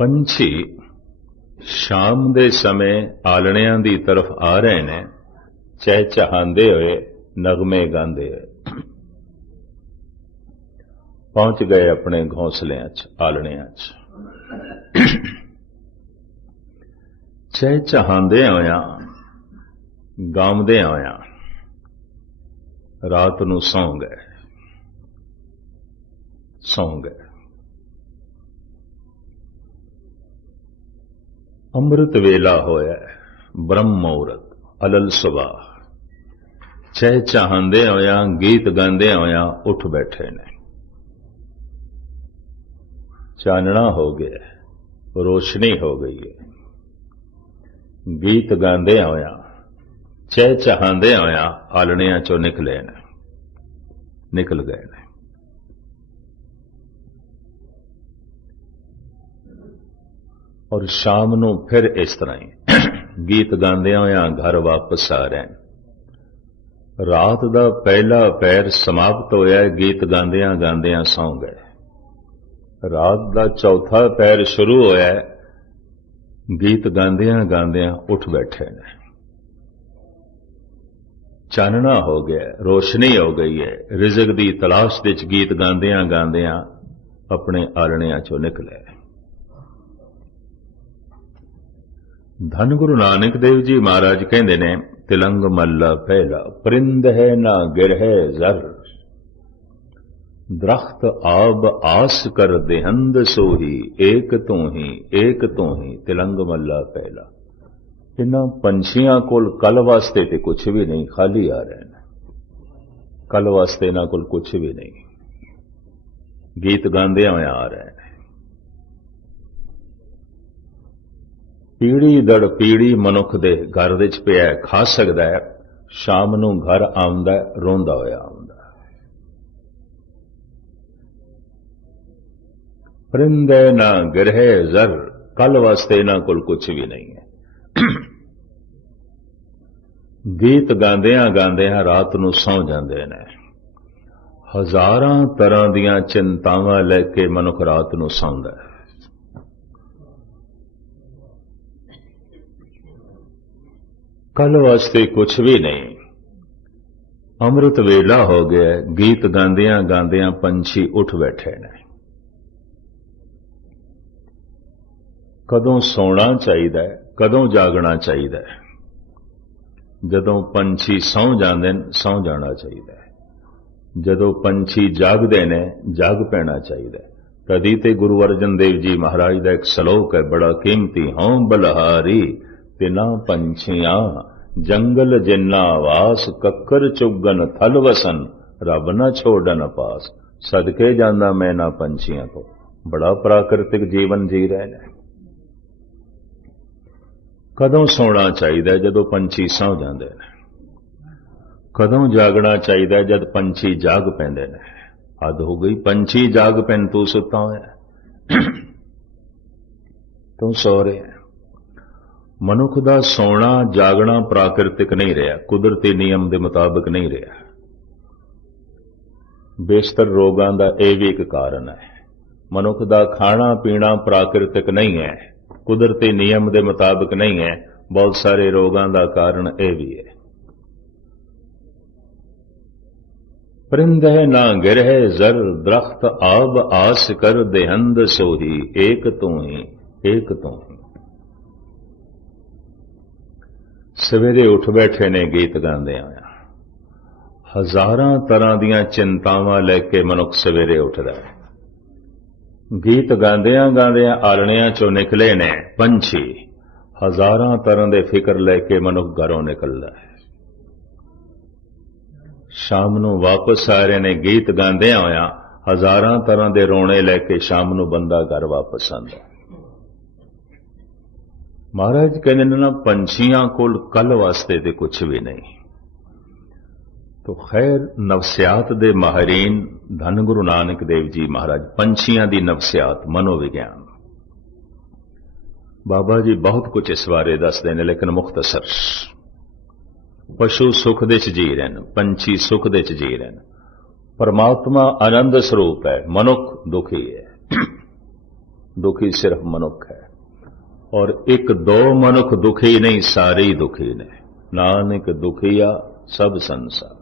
ਪੰਛੀ ਸ਼ਾਮ ਦੇ ਸਮੇਂ ਆਲਣਿਆਂ ਦੀ ਤਰਫ ਆ ਰਹੇ ਨੇ, ਚਹਿ ਚਹਾਉਂਦੇ ਹੋਏ, ਨਗਮੇ ਗਾਉਂਦੇ ਹੋਏ। ਪਹੁੰਚ ਗਏ ਆਪਣੇ ਘੋਂਸਲਿਆਂ 'ਚ, ਆਲਣਿਆਂ 'ਚ। ਚਹਿ ਚਹਾਉਂਦੇ ਹੋਇਆਂ, ਗਾਉਂਦੇ ਹੋਇਆਂ, ਰਾਤ ਨੂੰ ਸੌਂ ਗਏ। ਸੌਂ ਗਏ। ਅੰਮ੍ਰਿਤ ਵੇਲਾ ਹੋਇਆ ਬ੍ਰਹਮ ਮੁਹੂਰਤ ਅਲਲ ਸੁਬਾਹ ਚਹਿ ਚਾਹੰਦੇ ਹੋਇਆਂ, ਗੀਤ ਗਾਉਂਦੇ ਹੋਇਆਂ ਉੱਠ ਬੈਠੇ ਨੇ। ਚਾਨਣਾ ਹੋ ਗਿਆ ਰੋਸ਼ਨੀ ਹੋ ਗਈ ਹੈ। ਗੀਤ ਗਾਉਂਦੇ ਹੋਇਆਂ ਚਹਿ ਚਾਹੰਦੇ ਹੋਇਆਂ ਆਲਣਿਆਂ ਚੋਂ ਨਿਕਲੇ ਨੇ, ਨਿਕਲ ਗਏ ਨੇ। ਔਰ ਸ਼ਾਮ ਨੂੰ ਫਿਰ ਇਸ ਤਰ੍ਹਾਂ ਹੀ ਗੀਤ ਗਾਉਂਦਿਆਂ ਹੋਇਆਂ ਘਰ ਵਾਪਸ ਆ ਰਹੇ ਨੇ ਰਾਤ ਦਾ ਪਹਿਲਾ ਪੈਰ ਸਮਾਪਤ ਹੋਇਆ ਗੀਤ ਗਾਉਂਦਿਆਂ ਗਾਉਂਦਿਆਂ ਸੌਂ ਗਏ। ਰਾਤ ਦਾ ਚੌਥਾ ਪੈਰ ਸ਼ੁਰੂ ਹੋਇਆ ਗੀਤ ਗਾਉਂਦਿਆਂ ਗਾਉਂਦਿਆਂ ਉੱਠ ਬੈਠੇ ਨੇ। ਚਾਨਣਾ ਹੋ ਗਿਆ ਰੋਸ਼ਨੀ ਹੋ ਗਈ ਹੈ। ਰਿਜ਼ਕ ਦੀ ਤਲਾਸ਼ ਵਿੱਚ ਗੀਤ ਗਾਉਂਦਿਆਂ ਗਾਉਂਦਿਆਂ ਆਪਣੇ ਆਲਣਿਆਂ ਚੋਂ ਨਿਕਲੇ। ਧੰਨ ਗੁਰੂ ਨਾਨਕ ਦੇਵ ਜੀ ਮਹਾਰਾਜ ਕਹਿੰਦੇ ਨੇ, ਤਿਲੰਗ ਮੱਲਾ ਪਹਿਲਾ ਪਰਿੰਦ ਹੈ ਨਾ ਗਿਰ ਹੈ ਜ਼ਰ। ਦਰਖਤ ਆਬ ਆਸ ਕਰ ਦੇਹੰਦ ਸੋਹੀ, ਏਕ ਤੋਂ ਹੀ ਏਕ ਤੋਂ ਹੀ ਤਿਲੰਗ ਮੱਲਾ ਪਹਿਲਾ ਇਹਨਾਂ ਪੰਛੀਆਂ ਕੋਲ ਕੱਲ ਵਾਸਤੇ ਤੇ ਕੁਝ ਵੀ ਨਹੀਂ, ਖਾਲੀ ਆ ਰਹੇ ਨੇ ਕੱਲ ਵਾਸਤੇ ਇਹਨਾਂ ਕੋਲ ਕੁਝ ਵੀ ਨਹੀਂ। ਗੀਤ ਗਾਉਂਦੇ ਹੋਏ ਆ ਰਹੇ ਨੇ ਪੀੜੀ ਦੜ ਪੀੜੀ ਮਨੁੱਖ ਦੇ ਘਰ ਵਿੱਚ ਪਿਆ ਖਾ ਸਕਦਾ ਹੈ, ਸ਼ਾਮ ਨੂੰ ਘਰ ਆਉਂਦਾ ਰੋਂਦਾ ਹੋਇਆ ਆਉਂਦਾ ਹੈ। ਪਰਿੰਦੇ ਨਾ ਗਿਰਹਿ ਜ਼ਰ, ਕੱਲ ਵਾਸਤੇ ਇਹਨਾਂ ਕੋਲ ਕੁਝ ਵੀ ਨਹੀਂ ਹੈ। ਗੀਤ ਗਾਉਂਦਿਆਂ ਗਾਉਂਦਿਆਂ ਰਾਤ ਨੂੰ ਸੌਂ ਜਾਂਦੇ ਨੇ। ਹਜ਼ਾਰਾਂ ਤਰ੍ਹਾਂ ਦੀਆਂ ਚਿੰਤਾਵਾਂ ਲੈ ਕੇ ਮਨੁੱਖ ਰਾਤ ਨੂੰ ਸੌਂਦਾ ਹੈ। ਕੱਲ ਵਾਸਤੇ ਕੁਝ ਵੀ ਨਹੀਂ। ਅੰਮ੍ਰਿਤ ਵੇਲਾ ਹੋ ਗਿਆ, ਗੀਤ ਗਾਉਂਦਿਆਂ ਗਾਉਂਦਿਆਂ ਪੰਛੀ ਉੱਠ ਬੈਠੇ ਨੇ। ਕਦੋਂ ਸੌਣਾ ਚਾਹੀਦਾ ਹੈ, ਕਦੋਂ ਜਾਗਣਾ ਚਾਹੀਦਾ ਹੈ। ਜਦੋਂ ਪੰਛੀ ਸੌਂ ਜਾਂਦੇ ਨੇ, ਸੌਂ ਜਾਣਾ ਚਾਹੀਦਾ ਹੈ। ਜਦੋਂ ਪੰਛੀ ਜਾਗਦੇ ਨੇ, ਜਾਗ ਪੈਣਾ ਚਾਹੀਦਾ ਤਦੀ ਤੇ ਗੁਰੂ ਅਰਜਨ ਦੇਵ ਜੀ ਮਹਾਰਾਜ ਦਾ ਇੱਕ ਸ਼ਲੋਕ ਹੈ, ਬੜਾ ਕੀਮਤੀ ਹਉ ਬਲਹਾਰੀ ਤਿਨਾ ਪੰਛੀਆਂ ਜੰਗਲ ਜਿੰਨਾ ਆਵਾਸ, ਕੱਕਰ ਚੁਗਨ ਥਲ ਵਸਨ, ਰੱਬ ਨਾ ਛੋੜਨ ਪਾਸ। ਸਦਕੇ ਜਾਂਦਾ ਮੈਂ ਨਾ ਪੰਛੀਆਂ ਤੋਂ ਬੜਾ ਪ੍ਰਾਕਿਰਤਿਕ ਜੀਵਨ ਜੀ ਰਹੇ ਨੇ। ਕਦੋਂ ਸੌਣਾ ਚਾਹੀਦਾ ਜਦੋਂ ਪੰਛੀ ਸੌ ਜਾਂਦੇ ਨੇ? ਕਦੋਂ ਜਾਗਣਾ ਚਾਹੀਦਾ ਜਦ ਪੰਛੀ ਜਾਗ ਪੈਂਦੇ ਨੇ? ਹੱਦ ਹੋ ਗਈ, ਪੰਛੀ ਜਾਗ ਪੈਣ ਤੂੰ ਸੁੱਤਾ ਹੋਇਆ। ਤੂੰ ਸੌ ਰਿਹਾ। ਮਨੁੱਖ ਦਾ ਸੌਣਾ, ਜਾਗਣਾ ਪ੍ਰਾਕਿਰਤਿਕ ਨਹੀਂ ਰਿਹਾ, ਕੁਦਰਤੀ ਨਿਯਮ ਦੇ ਮੁਤਾਬਕ ਨਹੀਂ ਰਿਹਾ। ਬੇਸ਼ਤਰ ਰੋਗਾਂ ਦਾ ਇਹ ਵੀ ਇੱਕ ਕਾਰਨ ਹੈ। ਮਨੁੱਖ ਦਾ ਖਾਣਾ, ਪੀਣਾ ਪ੍ਰਾਕਿਰਤਿਕ ਨਹੀਂ ਹੈ, ਕੁਦਰਤੀ ਨਿਯਮ ਦੇ ਮੁਤਾਬਕ ਨਹੀਂ ਹੈ, ਬਹੁਤ ਸਾਰੇ ਰੋਗਾਂ ਦਾ ਕਾਰਨ ਇਹ ਵੀ ਹੈ। ਪਰਿੰਦ ਹੈ ਨਾ ਗਿਰਹਿ, ਜ਼ਰ ਦਰਖਤ ਆਬ ਆਸ ਕਰ, ਦੇਹੰਦ ਸੋਹੀ, ਏਕ ਤੋਂ ਹੀ, ਏਕ ਤੋਂ ਹੀ। ਸਵੇਰੇ ਉੱਠ ਬੈਠੇ ਨੇ ਗੀਤ ਗਾਉਂਦੇ ਆਇਆ ਹਜ਼ਾਰਾਂ ਤਰ੍ਹਾਂ ਦੀਆਂ ਚਿੰਤਾਵਾਂ ਲੈ ਕੇ ਮਨੁੱਖ ਸਵੇਰੇ ਉੱਠਦਾ ਹੈ। ਗੀਤ ਗਾਉਂਦਿਆਂ ਗਾਉਂਦਿਆਂ ਆਲਣਿਆਂ ਚੋਂ ਨਿਕਲੇ ਨੇ ਪੰਛੀ। ਹਜ਼ਾਰਾਂ ਤਰ੍ਹਾਂ ਦੇ ਫਿਕਰ ਲੈ ਕੇ ਮਨੁੱਖ ਘਰੋਂ ਨਿਕਲਦਾ ਹੈ। ਸ਼ਾਮ ਨੂੰ ਵਾਪਸ ਆ ਰਹੇ ਨੇ ਗੀਤ ਗਾਉਂਦਿਆਂ ਹੋਇਆਂ ਹਜ਼ਾਰਾਂ ਤਰ੍ਹਾਂ ਦੇ ਰੋਣੇ ਲੈ ਕੇ ਸ਼ਾਮ ਨੂੰ ਬੰਦਾ ਘਰ ਵਾਪਸ ਆਉਂਦਾ ਹੈ। ਮਹਾਰਾਜ ਕਹਿੰਦੇ ਨੇ ਨਾ, ਪੰਛੀਆਂ ਕੋਲ ਕੱਲ ਵਾਸਤੇ ਤੇ ਕੁਝ ਵੀ ਨਹੀਂ। ਤੋ ਖੈਰ ਨਫਸਿਆਤ ਦੇ ਮਾਹਰੀਨ ਧੰਨ ਗੁਰੂ ਨਾਨਕ ਦੇਵ ਜੀ ਮਹਾਰਾਜ, ਪੰਛੀਆਂ ਦੀ ਨਫਸਿਆਤ ਮਨੋਵਿਗਿਆਨ। ਬਾਬਾ ਜੀ ਬਹੁਤ ਕੁਝ ਇਸ ਬਾਰੇ ਦੱਸਦੇ ਨੇ, ਲੇਕਿਨ ਮੁਖਤਸਰ। ਪਸ਼ੂ ਸੁਖ ਦੇ ਚ ਜੀ ਰਹੇ ਨੇ, ਪੰਛੀ ਸੁਖ ਦੇ ਚ ਜੀ ਰਹੇ ਨੇ। ਪਰਮਾਤਮਾ ਆਨੰਦ ਸਰੂਪ ਹੈ, ਮਨੁੱਖ ਦੁਖੀ ਹੈ। ਦੁਖੀ ਸਿਰਫ ਮਨੁੱਖ ਹੈ। ਔਰ ਇੱਕ ਦੋ ਮਨੁੱਖ ਦੁਖੀ ਨਹੀਂ, ਸਾਰੇ ਹੀ ਦੁਖੀ ਨੇ। ਨਾਨਕ ਦੁਖੀਆ ਸਭ ਸੰਸਾਰ।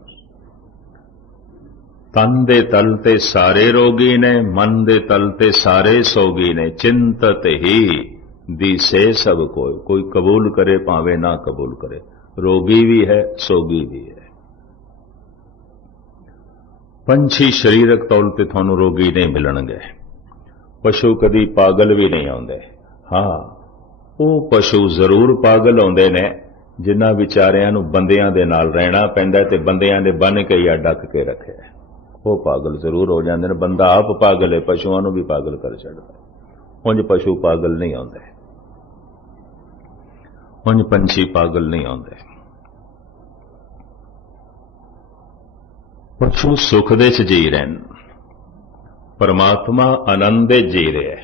ਤਨ ਦੇ ਤਲ ਤੇ ਸਾਰੇ ਰੋਗੀ ਨੇ, ਮਨ ਦੇ ਤਲ ਤੇ ਸਾਰੇ ਸੋਗੀ ਨੇ। ਚਿੰਤਤ ਹੀ ਦੀ ਸੇ ਸਭ ਕੋਈ ਕੋਈ ਕਬੂਲ ਕਰੇ ਭਾਵੇਂ ਨਾ ਕਬੂਲ ਕਰੇ। ਰੋਗੀ ਵੀ ਹੈ, ਸੋਗੀ ਵੀ ਹੈ। ਪੰਛੀ ਸਰੀਰਕ ਤੌਰ ਤੇ ਤੁਹਾਨੂੰ ਰੋਗੀ ਨਹੀਂ ਮਿਲਣਗੇ। ਪਸ਼ੂ ਕਦੀ ਪਾਗਲ ਵੀ ਨਹੀਂ ਆਉਂਦੇ। ਹਾਂ ਉਹ ਪਸ਼ੂ ਜ਼ਰੂਰ ਪਾਗਲ ਆਉਂਦੇ ਨੇ, ਜਿਨ੍ਹਾਂ ਵਿਚਾਰਿਆਂ ਨੂੰ ਬੰਦਿਆਂ ਦੇ ਨਾਲ ਰਹਿਣਾ ਪੈਂਦਾ ਤੇ ਬੰਦਿਆਂ ਦੇ ਬੰਨ ਕੇ ਜਾਂ ਡੱਕ ਕੇ ਰੱਖਿਆ ਉਹ ਪਾਗਲ ਜ਼ਰੂਰ ਹੋ ਜਾਂਦੇ ਨੇ, ਬੰਦਾ ਆਪ ਪਾਗਲ ਹੈ, ਪਸ਼ੂਆਂ ਨੂੰ ਵੀ ਪਾਗਲ ਕਰ ਛੱਡਦਾ ਉਂਝ ਪਸ਼ੂ ਪਾਗਲ ਨਹੀਂ ਆਉਂਦੇ। ਉਂਝ ਪੰਛੀ ਪਾਗਲ ਨਹੀਂ ਆਉਂਦੇ। ਪਸ਼ੂ ਸੁਖ ਦੇ ਚ ਜੀ ਰਹੇ ਨੇ। ਪਰਮਾਤਮਾ ਆਨੰਦ ਦੇ ਜੀ ਰਿਹਾ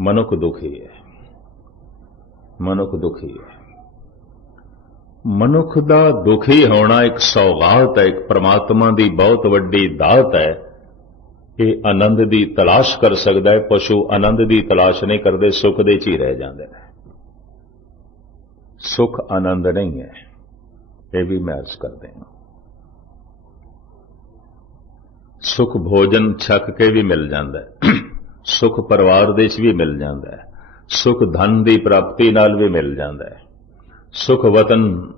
ਮਨੁੱਖ ਦੁਖੀ ਹੈ। ਮਨੁੱਖ ਦੁਖੀ ਹੈ। ਮਨੁੱਖ ਦਾ ਦੁਖੀ ਹੋਣਾ ਇੱਕ ਸੌਗਾਤ ਹੈ, ਇੱਕ ਪ੍ਰਮਾਤਮਾ ਦੀ ਬਹੁਤ ਵੱਡੀ ਦਾਤ ਹੈ। ਇਹ ਆਨੰਦ ਦੀ ਤਲਾਸ਼ ਕਰ ਸਕਦਾ ਹੈ, ਪਸ਼ੂ ਆਨੰਦ ਦੀ ਤਲਾਸ਼ ਨਹੀਂ ਕਰਦੇ, ਸੁੱਖ ਦੇ ਚ ਹੀ ਰਹਿ ਜਾਂਦੇ ਨੇ। ਸੁਖ ਆਨੰਦ ਨਹੀਂ ਹੈ, ਇਹ ਵੀ ਮੈਂ ਅਰਜ਼ ਕਰਦੇ ਹਾਂ। ਸੁਖ ਭੋਜਨ ਛਕ ਕੇ ਵੀ ਮਿਲ ਜਾਂਦਾ ਹੈ, ਸੁਖ ਪਰਿਵਾਰ ਦੇ ਵਿੱਚ ਵੀ ਮਿਲ ਜਾਂਦਾ ਹੈ। ਸੁਖ ਧਨ ਦੀ ਪ੍ਰਾਪਤੀ ਨਾਲ ਵੀ ਮਿਲ ਜਾਂਦਾ ਹੈ। ਸੁਖ ਵਤਨ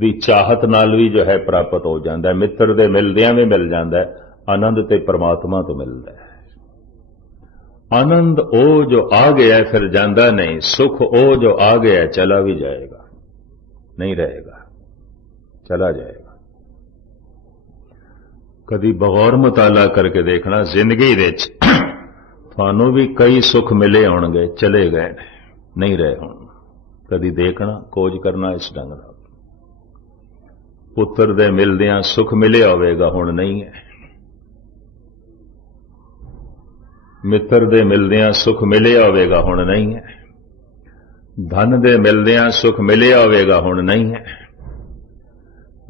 ਦੀ ਚਾਹਤ ਨਾਲ ਵੀ ਜੋ ਹੈ ਪ੍ਰਾਪਤ ਹੋ ਜਾਂਦਾ ਹੈ। ਮਿੱਤਰ ਦੇ ਮਿਲਦਿਆਂ ਵੀ ਮਿਲ ਜਾਂਦਾ ਹੈ। ਆਨੰਦ ਤੇ ਪਰਮਾਤਮਾ ਤੋਂ ਮਿਲਦਾ ਹੈ। ਆਨੰਦ ਉਹ ਜੋ ਆ ਗਿਆ ਫਿਰ ਜਾਂਦਾ ਨਹੀਂ। ਸੁਖ ਉਹ ਜੋ ਆ ਗਿਆ ਚਲਾ ਵੀ ਜਾਏਗਾ। ਨਹੀਂ ਰਹੇਗਾ। ਚਲਾ ਜਾਏਗਾ। ਕਦੀ ਬਗੌਰ ਮਤਾਲਾ ਕਰਕੇ ਦੇਖਣਾ ਜ਼ਿੰਦਗੀ ਵਿੱਚ। ਤੁਹਾਨੂੰ ਵੀ ਕਈ ਸੁੱਖ ਮਿਲੇ ਹੋਣਗੇ ਚਲੇ ਗਏ ਨੇ, ਨਹੀਂ ਰਹੇ ਹੋਣ। ਕਦੀ ਦੇਖਣਾ, ਖੋਜ ਕਰਨਾ ਇਸ ਢੰਗ ਨਾਲ। ਪੁੱਤਰ ਦੇ ਮਿਲਦਿਆਂ ਸੁੱਖ ਮਿਲਿਆ ਹੋਵੇਗਾ, ਹੁਣ ਨਹੀਂ ਹੈ। ਮਿੱਤਰ ਦੇ ਮਿਲਦਿਆਂ ਸੁੱਖ ਮਿਲਿਆ ਹੋਵੇਗਾ, ਹੁਣ ਨਹੀਂ ਹੈ। ਧਨ ਦੇ ਮਿਲਦਿਆਂ ਸੁੱਖ ਮਿਲਿਆ ਹੋਵੇਗਾ, ਹੁਣ ਨਹੀਂ ਹੈ।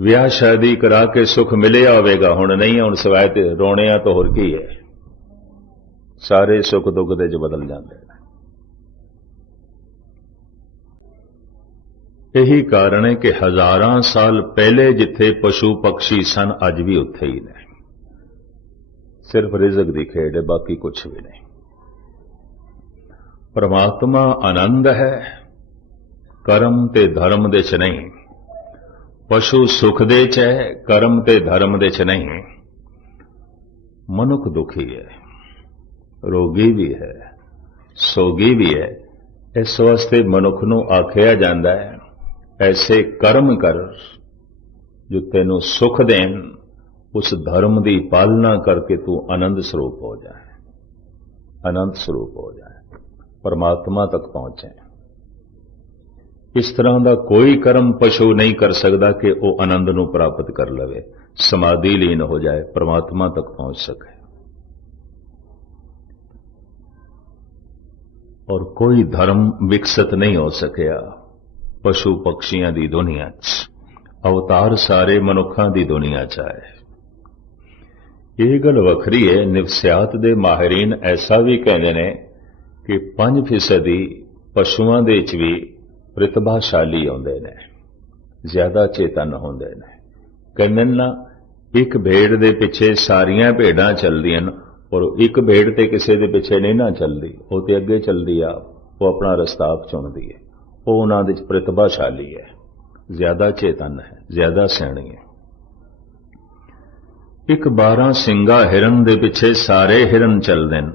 ਵਿਆਹ ਸ਼ਾਦੀ ਕਰਾ ਕੇ ਸੁੱਖ ਮਿਲਿਆ ਹੋਵੇਗਾ, ਹੁਣ ਨਹੀਂ ਹੁਣ ਸਿਵਾਏ ਤੇ ਰੋਣਿਆਂ ਤੋਂ ਹੋਰ ਕੀ ਹੈ। ਸਾਰੇ ਸੁੱਖ ਦੁੱਖ ਦੇ ਚ ਬਦਲ ਜਾਂਦੇ ਨੇ। ਇਹੀ ਕਾਰਨ ਹੈ ਕਿ ਹਜ਼ਾਰਾਂ ਸਾਲ ਪਹਿਲੇ ਜਿੱਥੇ ਪਸ਼ੂ ਪੰਛੀ ਸਨ, ਅੱਜ ਵੀ ਉੱਥੇ ਹੀ ਨੇ। ਸਿਰਫ ਰਿਜ਼ਕ ਦੀ ਖੇਡ ਹੈ, ਬਾਕੀ ਕੁਝ ਵੀ ਨਹੀਂ। ਪਰਮਾਤਮਾ ਆਨੰਦ ਹੈ, ਕਰਮ ਤੇ ਧਰਮ ਦੇ ਚ ਨਹੀਂ। ਪਸ਼ੂ ਸੁਖ ਦੇ ਚ ਹੈ, ਕਰਮ ਤੇ ਧਰਮ ਦੇ ਚ ਨਹੀਂ। ਮਨੁੱਖ ਦੁਖੀ ਹੈ। ਰੋਗੀ ਵੀ ਹੈ, ਸੋਗੀ ਵੀ ਹੈ। ਇਸ ਵਾਸਤੇ ਮਨੁੱਖ ਨੂੰ ਆਖਿਆ ਜਾਂਦਾ ਹੈ, ਐਸੇ ਕਰਮ ਕਰ ਜੋ ਤੈਨੂੰ ਸੁਖ ਦੇਣ, ਉਸ ਧਰਮ ਦੀ ਪਾਲਣਾ ਕਰਕੇ ਤੂੰ ਆਨੰਦ ਸਰੂਪ ਹੋ ਜਾਏ। ਆਨੰਦ ਸਰੂਪ ਹੋ ਜਾਏ, ਪਰਮਾਤਮਾ ਤੱਕ ਪਹੁੰਚੇ। ਇਸ ਤਰ੍ਹਾਂ ਦਾ ਕੋਈ ਕਰਮ ਪਸ਼ੂ ਨਹੀਂ ਕਰ ਸਕਦਾ ਕਿ ਉਹ ਆਨੰਦ ਨੂੰ ਪ੍ਰਾਪਤ ਕਰ ਲਵੇ, ਸਮਾਧੀ ਲੀਨ ਹੋ ਜਾਏ, ਪਰਮਾਤਮਾ ਤੱਕ ਪਹੁੰਚ ਸਕੇ। ਔਰ ਕੋਈ ਧਰਮ ਵਿਕਸਿਤ ਨਹੀਂ ਹੋ ਸਕਿਆ। ਪਸ਼ੂ ਪਕਸ਼ੀਆਂ ਦੀ ਦੁਨੀਆ 'ਚ, ਅਵਤਾਰ ਸਾਰੇ ਮਨੁੱਖਾਂ ਦੀ ਦੁਨੀਆ 'ਚ ਆਏ। ਇਹ ਗੱਲ ਵੱਖਰੀ ਹੈ ਨਿਫਸਿਆਤ ਦੇ ਮਾਹਿਰੀਨ ਐਸਾ ਵੀ ਕਹਿੰਦੇ ਨੇ ਕਿ 5% ਪਸ਼ੂਆਂ ਦੇ ਵਿੱਚ ਵੀ ਪ੍ਰਤਿਭਾਸ਼ਾਲੀ ਆਉਂਦੇ ਨੇ, ਜ਼ਿਆਦਾ ਚੇਤਨ ਹੁੰਦੇ ਨੇ। ਕਹਿੰਦੇ ਨਾ, ਇੱਕ ਭੇਡ ਦੇ ਪਿੱਛੇ ਸਾਰੀਆਂ ਭੇਡਾਂ ਚੱਲਦੀਆਂ ਨੇ ਔਰ ਇੱਕ ਭੇਡ ਤੇ ਕਿਸੇ ਦੇ ਪਿੱਛੇ ਨਹੀਂ ਨਾ ਚੱਲਦੀ। ਉਹ ਤੇ ਅੱਗੇ ਚੱਲਦੀ ਆ, ਉਹ ਆਪਣਾ ਰਸਤਾ ਆਪ ਚੁਣਦੀ ਹੈ। ਉਹ ਉਹਨਾਂ ਦੇ ਵਿੱਚ ਪ੍ਰਤਿਭਾਸ਼ਾਲੀ ਹੈ। ਜ਼ਿਆਦਾ ਚੇਤਨ ਹੈ, ਜ਼ਿਆਦਾ ਸਿਆਣੀ ਹੈ। ਇੱਕ 12 ਸਿੰਘਾ ਹਿਰਨ ਦੇ ਪਿੱਛੇ ਸਾਰੇ ਹਿਰਨ ਚੱਲਦੇ ਨੇ,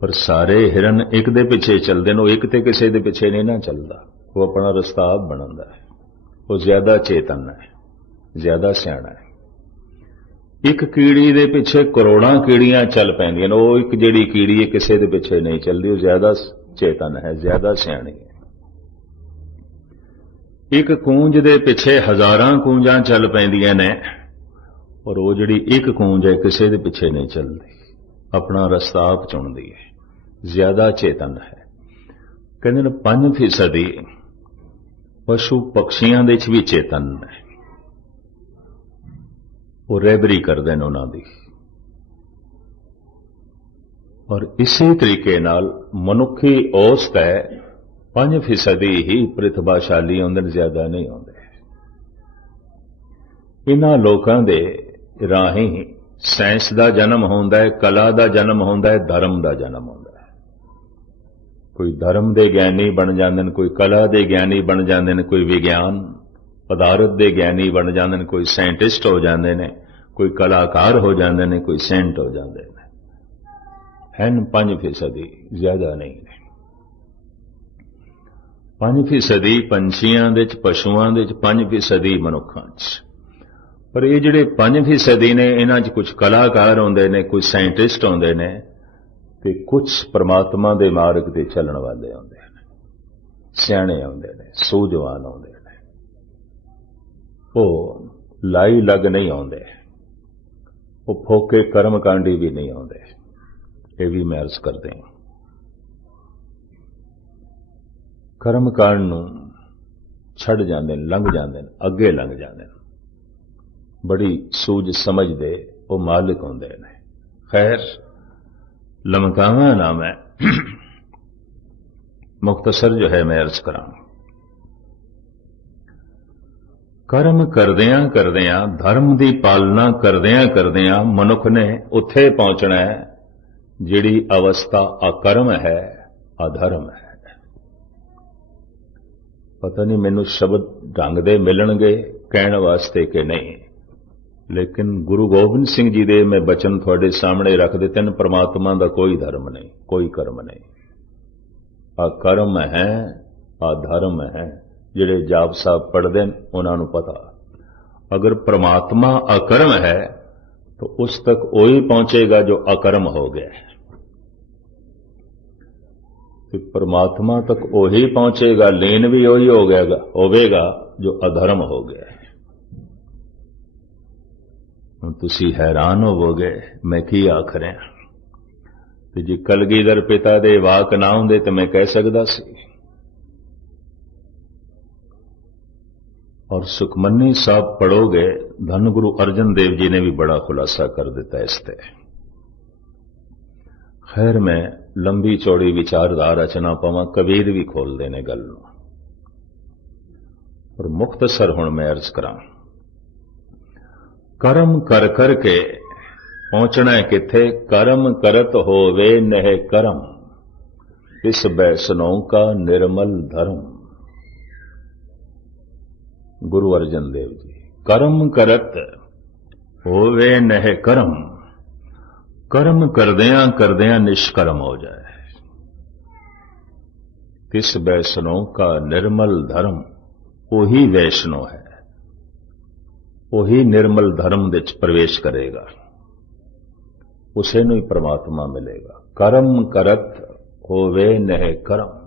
ਪਰ ਸਾਰੇ ਹਿਰਨ ਇੱਕ ਦੇ ਪਿੱਛੇ ਚੱਲਦੇ ਨੇ, ਉਹ ਇੱਕ ਤੇ ਕਿਸੇ ਦੇ ਪਿੱਛੇ ਨਹੀਂ ਨਾ ਚੱਲਦਾ। ਉਹ ਆਪਣਾ ਰਸਤਾ ਆਪ ਬਣਾਉਂਦਾ ਹੈ। ਉਹ ਜ਼ਿਆਦਾ ਚੇਤਨ ਹੈ, ਜ਼ਿਆਦਾ ਸਿਆਣਾ ਹੈ। ਇੱਕ ਕੀੜੀ ਦੇ ਪਿੱਛੇ ਕਰੋੜਾਂ ਕੀੜੀਆਂ ਚੱਲ ਪੈਂਦੀਆਂ ਨੇ, ਉਹ ਇੱਕ ਜਿਹੜੀ ਕੀੜੀ ਹੈ ਕਿਸੇ ਦੇ ਪਿੱਛੇ ਨਹੀਂ ਚੱਲਦੀ, ਉਹ ਜ਼ਿਆਦਾ ਚੇਤਨ ਹੈ, ਜ਼ਿਆਦਾ ਸਿਆਣੀ ਹੈ। ਇੱਕ ਕੂੰਜ ਦੇ ਪਿੱਛੇ ਹਜ਼ਾਰਾਂ ਕੂੰਜਾਂ ਚੱਲ ਪੈਂਦੀਆਂ ਨੇ, ਔਰ ਉਹ ਜਿਹੜੀ ਇੱਕ ਕੂੰਜ ਹੈ, ਕਿਸੇ ਦੇ ਪਿੱਛੇ ਨਹੀਂ ਚੱਲਦੀ, ਆਪਣਾ ਰਸਤਾ ਆਪ ਚੁਣਦੀ ਹੈ, ਜ਼ਿਆਦਾ ਚੇਤਨ ਹੈ। ਕਹਿੰਦੇ ਨੇ 5% ਪਸ਼ੂ ਪਕਸ਼ੀਆਂ ਦੇ ਵਿੱਚ ਵੀ ਚੇਤਨ ਹੈ। ਉਹ ਰਹਿਬਰੀ ਕਰਦੇ ਨੇ ਉਹਨਾਂ ਦੀ। ਔਰ ਇਸੇ ਤਰੀਕੇ ਨਾਲ ਮਨੁੱਖੀ ਔਸਤ ਹੈ 5% ਹੀ ਪ੍ਰਤਿਭਾਸ਼ਾਲੀ ਹੁੰਦੇ ਨੇ, ਜ਼ਿਆਦਾ ਨਹੀਂ ਹੁੰਦੇ। ਇਹਨਾਂ ਲੋਕਾਂ ਦੇ ਰਾਹੀਂ ਸਾਇੰਸ ਦਾ ਜਨਮ ਹੁੰਦਾ ਹੈ, ਕਲਾ ਦਾ ਜਨਮ ਹੁੰਦਾ ਹੈ, ਧਰਮ ਦਾ ਜਨਮ ਹੁੰਦਾ ਹੈ। ਕੋਈ ਧਰਮ ਦੇ ਗਿਆਨੀ ਬਣ ਜਾਂਦੇ ਨੇ, ਕੋਈ ਕਲਾ ਦੇ ਗਿਆਨੀ ਬਣ ਜਾਂਦੇ ਨੇ, ਕੋਈ ਵਿਗਿਆਨ ਪਦਾਰਥ ਦੇ ਗਿਆਨੀ ਬਣ ਜਾਂਦੇ ਨੇ, ਕੋਈ ਸਾਇੰਟਿਸਟ ਹੋ ਜਾਂਦੇ ਨੇ, ਕੋਈ ਕਲਾਕਾਰ ਹੋ ਜਾਂਦੇ ਨੇ, ਕੋਈ ਸੈਂਟ ਹੋ ਜਾਂਦੇ ਨੇ। ਹਨ 5% ਜ਼ਿਆਦਾ ਨਹੀਂ ਨੇ। 5% ਪੰਛੀਆਂ ਦੇ ਵਿੱਚ ਪਸ਼ੂਆਂ ਦੇ ਵਿੱਚ 5% ਮਨੁੱਖਾਂ 'ਚ। ਪਰ ਇਹ ਜਿਹੜੇ 5% ਨੇ, ਇਹਨਾਂ 'ਚ ਕੁਝ ਕਲਾਕਾਰ ਹੁੰਦੇ ਨੇ ਕੁਝ ਸਾਇੰਟਿਸਟ ਹੁੰਦੇ ਨੇ ਤੇ ਕੁਝ ਪ੍ਰਮਾਤਮਾ ਦੇ ਮਾਰਗ ਤੇ ਚੱਲਣ ਵਾਲੇ ਹੁੰਦੇ ਨੇ। ਸਿਆਣੇ ਹੁੰਦੇ ਨੇ, ਸੂਝਵਾਨ ਹੁੰਦੇ ਨੇ। ਉਹ ਲਾਈ ਲੱਗ ਨਹੀਂ ਆਉਂਦੇ। ਉਹ ਫੋਕੇ ਕਰਮ ਕਾਂਡੀ ਵੀ ਨਹੀਂ ਆਉਂਦੇ। ਇਹ ਵੀ ਮੈਂ ਅਰਜ਼ ਕਰਦੇ ਹਾਂ। ਕਰਮ ਕਾਂਡ ਨੂੰ ਛੱਡ ਜਾਂਦੇ ਨੇ, ਲੰਘ ਜਾਂਦੇ ਨੇ, ਅੱਗੇ ਲੰਘ ਜਾਂਦੇ ਨੇ। ਬੜੀ ਸੂਝ ਸਮਝਦੇ ਉਹ ਮਾਲਕ ਹੁੰਦੇ ਨੇ। ਖੈਰ, ਲਮਕਾਵਾ ਨਾਮ ਹੈ ਮੁਖਤਸਰ ਜੋ ਹੈ ਮੈਂ ਅਰਜ਼ ਕਰਾਂ ਕਰਮ ਕਰਦਿਆਂ ਕਰਦਿਆਂ, ਧਰਮ ਦੀ ਪਾਲਣਾ ਕਰਦਿਆਂ ਕਰਦਿਆਂ ਮਨੁੱਖ ਨੇ ਉੱਥੇ ਪਹੁੰਚਣਾ ਹੈ, ਜਿਹੜੀ ਅਵਸਥਾ ਅਕਰਮ ਹੈ, ਅਧਰਮ ਹੈ। ਪਤਾ ਨਹੀਂ ਮੈਨੂੰ ਸ਼ਬਦ ਢੰਗ ਦੇ ਮਿਲਣਗੇ ਕਹਿਣ ਵਾਸਤੇ ਕਿ ਨਹੀਂ, ਲੇਕਿਨ ਗੁਰੂ ਗੋਬਿੰਦ ਸਿੰਘ ਜੀ ਦੇ ਮੈਂ ਬਚਨ ਤੁਹਾਡੇ ਸਾਹਮਣੇ ਰੱਖ ਦਿੱਤੇ ਨੇ, ਪ੍ਰਮਾਤਮਾ ਦਾ ਕੋਈ ਧਰਮ ਨਹੀਂ, ਕੋਈ ਕਰਮ ਨਹੀਂ। ਆ ਕਰਮ ਹੈ ਆ ਧਰਮ ਹੈ ਜਿਹੜੇ ਜਾਪ ਸਾਹਿਬ ਪੜਦੇ ਨੇ, ਉਹਨਾਂ ਨੂੰ ਪਤਾ। ਅਗਰ ਪ੍ਰਮਾਤਮਾ ਅਕਰਮ ਹੈ, ਤਾਂ ਉਸ ਤੱਕ ਉਹੀ ਪਹੁੰਚੇਗਾ ਜੋ ਅਕਰਮ ਹੋ ਗਿਆ ਹੈ। ਤੇ ਪ੍ਰਮਾਤਮਾ ਤੱਕ ਉਹੀ ਪਹੁੰਚੇਗਾ, ਲੀਨ ਵੀ ਉਹੀ ਹੋ ਗਿਆਗਾ, ਹੋਵੇਗਾ ਜੋ ਅਧਰਮ ਹੋ ਗਿਆ ਹੈ। ਹੁਣ ਤੁਸੀਂ ਹੈਰਾਨ ਹੋਵੋਗੇ, ਮੈਂ ਕੀ ਆਖ ਰਿਹਾ। ਤੇ ਜੇ ਕਲਗੀਧਰ ਪਿਤਾ ਦੇ ਵਾਕ ਨਾ ਹੁੰਦੇ ਤਾਂ ਮੈਂ ਕਹਿ ਸਕਦਾ ਸੀ। ਔਰ ਸੁਖਮਨੀ ਸਾਹਿਬ ਪੜੋਗੇ ਧੰਨ ਗੁਰੂ ਅਰਜਨ ਦੇਵ ਜੀ ਨੇ ਵੀ ਬੜਾ ਖੁਲਾਸਾ ਕਰ ਦਿੱਤਾ ਇਸ ਤੇ। ਖੈਰ, ਮੈਂ ਲੰਬੀ ਚੌੜੀ ਵਿਚਾਰਧਾਰ ਰਚਨਾ ਪਾਵਾਂ, ਕਬੀਰ ਵੀ ਖੋਲਦੇ ਨੇ ਗੱਲ ਨੂੰ। ਔਰ ਮੁਖਤਸਰ ਹੁਣ ਮੈਂ ਅਰਜ਼ ਕਰਾਂ। ਕਰਮ ਕਰ ਕਰਕੇ ਪਹੁੰਚਣਾ ਹੈ ਕਿੱਥੇ? ਕਰਮ ਕਰਤ ਹੋਵੇ ਨਹਿ ਕਰਮ ਇਸ ਬੈਸਨੋਂ ਕਾ ਨਿਰਮਲ ਧਰਮ। ਗੁਰੂ ਅਰਜਨ ਦੇਵ ਜੀ। ਕਰਮ ਕਰਤ ਹੋਵੇ ਨਹਿ ਕਰਮ ਕਰਮ ਕਰਦਿਆਂ ਕਰਦਿਆਂ ਨਿਸ਼ਕਰਮ ਹੋ ਜਾਏ। ਕਿਸ ਵੈਸ਼ਨੋ ਕਾ ਨਿਰਮਲ ਧਰਮ, ਉਹੀ ਵੈਸ਼ਨੋ ਹੈ। ਉਹੀ ਨਿਰਮਲ ਧਰਮ ਵਿੱਚ ਪ੍ਰਵੇਸ਼ ਕਰੇਗਾ। ਉਸੇ ਨੂੰ ਹੀ ਪ੍ਰਮਾਤਮਾ ਮਿਲੇਗਾ। ਕਰਮ ਕਰਤ ਹੋਵੇ ਨਹਿ ਕਰਮ।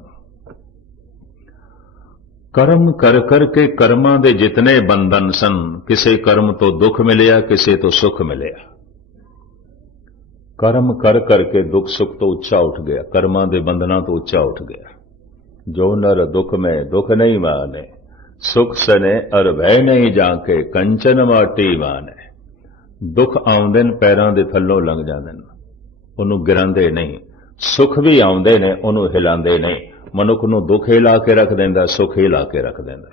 ਕਰਮ ਕਰ ਕਰਕੇ ਕਰਮਾਂ ਦੇ ਜਿਤਨੇ ਬੰਧਨ ਸਨ, ਕਿਸੇ ਕਰਮ ਤੋਂ ਦੁੱਖ ਮਿਲਿਆ, ਕਿਸੇ ਤੋਂ ਸੁੱਖ ਮਿਲਿਆ। ਕਰਮ ਕਰ ਕਰਕੇ ਦੁੱਖ ਸੁੱਖ ਤੋਂ ਉੱਚਾ ਉੱਠ ਗਿਆ, ਕਰਮਾਂ ਦੇ ਬੰਧਨਾਂ ਤੋਂ ਉੱਚਾ ਉੱਠ ਗਿਆ। ਜੋ ਨਰ ਦੁੱਖ ਮੈਂ ਦੁੱਖ ਨਹੀਂ ਮਾਨੇ, ਸੁਖ ਸਨੇ ਅਰ ਵਹਿ ਨਹੀਂ ਜਾ ਕੇ ਕੰਚਨ ਮਾਟੀ ਮਾਨੇ। ਦੁੱਖ ਆਉਂਦੇ ਨੇ ਪੈਰਾਂ ਦੇ ਥੱਲੋਂ ਲੰਘ ਜਾਂਦੇ ਨੇ, ਉਹਨੂੰ ਗਿਰਾਉਂਦੇ ਨਹੀਂ। ਸੁਖ ਵੀ ਆਉਂਦੇ ਨੇ, ਉਹਨੂੰ ਹਿਲਾਉਂਦੇ ਨਹੀਂ। ਮਨੁੱਖ ਨੂੰ ਦੁੱਖ ਹਿਲਾ ਕੇ ਰੱਖ ਦਿੰਦਾ, ਸੁਖ ਹਿਲਾ ਕੇ ਰੱਖ ਦਿੰਦਾ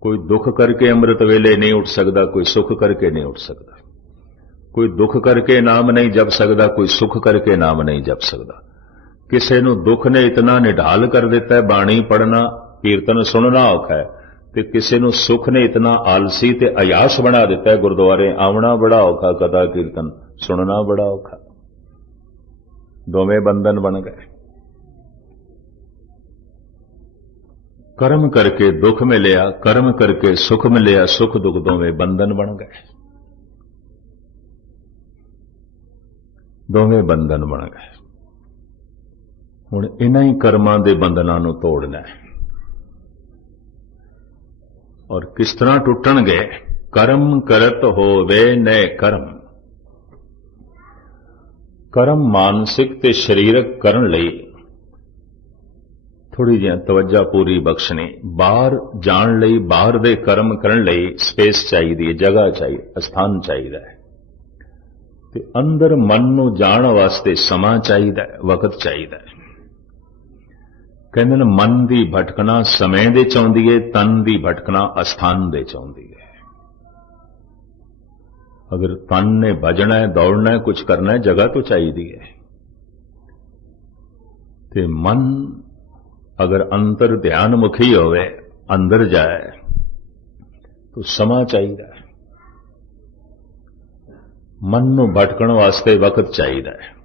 ਕੋਈ ਦੁੱਖ ਕਰਕੇ ਅੰਮ੍ਰਿਤ ਵੇਲੇ ਨਹੀਂ ਉੱਠ ਸਕਦਾ, ਕੋਈ ਸੁੱਖ ਕਰਕੇ ਨਹੀਂ ਉੱਠ ਸਕਦਾ। ਕੋਈ ਦੁੱਖ ਕਰਕੇ ਨਾਮ ਨਹੀਂ ਜਪ ਸਕਦਾ, ਕੋਈ ਸੁੱਖ ਕਰਕੇ ਨਾਮ ਨਹੀਂ ਜਪ ਸਕਦਾ। ਕਿਸੇ ਨੂੰ ਦੁੱਖ ਨੇ ਇਤਨਾ ਨਿਢਾਲ ਕਰ ਦਿੱਤਾ ਬਾਣੀ ਪੜਨਾ ਕੀਰਤਨ ਸੁਣਨਾ ਔਖਾ ਹੈ, ਤੇ ਕਿਸੇ ਨੂੰ ਸੁੱਖ ਨੇ ਇਤਨਾ ਆਲਸੀ ਤੇ ਅਯਾਸ਼ ਬਣਾ ਦਿੱਤਾ ਗੁਰਦੁਆਰੇ ਆਉਣਾ ਬੜਾ ਔਖਾ, ਕਥਾ, ਕੀਰਤਨ ਸੁਣਨਾ ਬੜਾ ਔਖਾ। ਦੋਵੇਂ ਬੰਧਨ ਬਣ ਗਏ। ਕਰਮ ਕਰਕੇ ਦੁੱਖ ਮਿਲਿਆ, ਕਰਮ ਕਰਕੇ ਸੁਖ ਮਿਲਿਆ, ਸੁਖ ਦੁੱਖ ਦੋਵੇਂ ਬੰਧਨ ਬਣ ਗਏ। ਦੋਵੇਂ ਬੰਧਨ ਬਣ ਗਏ। ਹੁਣ ਇਹਨਾਂ ਹੀ ਕਰਮਾਂ ਦੇ ਬੰਧਨਾਂ ਨੂੰ ਤੋੜਨਾ ਹੈ। ਔਰ ਕਿਸ ਤਰ੍ਹਾਂ ਟੁੱਟਣਗੇ? ਕਰਮ ਕਰਤ ਹੋਵੇ ਨੈ ਕਰਮ। ਕਰਮ ਮਾਨਸਿਕ ਤੇ ਸਰੀਰਕ ਕਰਨ ਲਈ ਥੋੜੀ ਜਿਹੀ ਤਵੱਜਾ ਪੂਰੀ ਬਖਸ਼ਣੀ। ਬਾਹਰ ਜਾਣ ਲਈ, ਬਾਹਰ ਦੇ ਕਰਮ ਕਰਨ ਲਈ ਸਪੇਸ ਚਾਹੀਦੀ ਹੈ, ਜਗ੍ਹਾ ਚਾਹੀਦੀ, ਸਥਾਨ ਚਾਹੀਦਾ ਹੈ। ਤੇ ਅੰਦਰ ਮਨ ਨੂੰ ਜਾਣ ਵਾਸਤੇ ਸਮਾਂ ਚਾਹੀਦਾ ਹੈ, ਵਕਤ ਚਾਹੀਦਾ ਹੈ। ਕਹਿੰਦੇ ਨੇ, ਮਨ ਦੀ ਭਟਕਣਾ ਸਮੇਂ ਦੇ ਚ ਆਉਂਦੀ ਹੈ, ਤਨ ਦੀ ਭਟਕਣਾ ਅਸਥਾਨ ਦੇ ਚ ਆਉਂਦੀ ਹੈ। ਅਗਰ ਤਨ ਨੇ ਭਜਣਾ ਹੈ, ਦੌੜਨਾ ਹੈ ਕੁਝ ਕਰਨਾ ਹੈ, ਜਗ੍ਹਾ ਤੋਂ ਚਾਹੀਦੀ ਹੈ। ਤੇ ਮਨ ਅਗਰ ਅੰਤਰ ਧਿਆਨ ਮੁਖੀ ਹੋਵੇ, ਅੰਦਰ ਜਾਏ, ਤਾਂ ਸਮਾਂ ਚਾਹੀਦਾ ਹੈ। ਮਨ ਨੂੰ ਭਟਕਣ ਵਾਸਤੇ ਵਕਤ ਚਾਹੀਦਾ ਹੈ।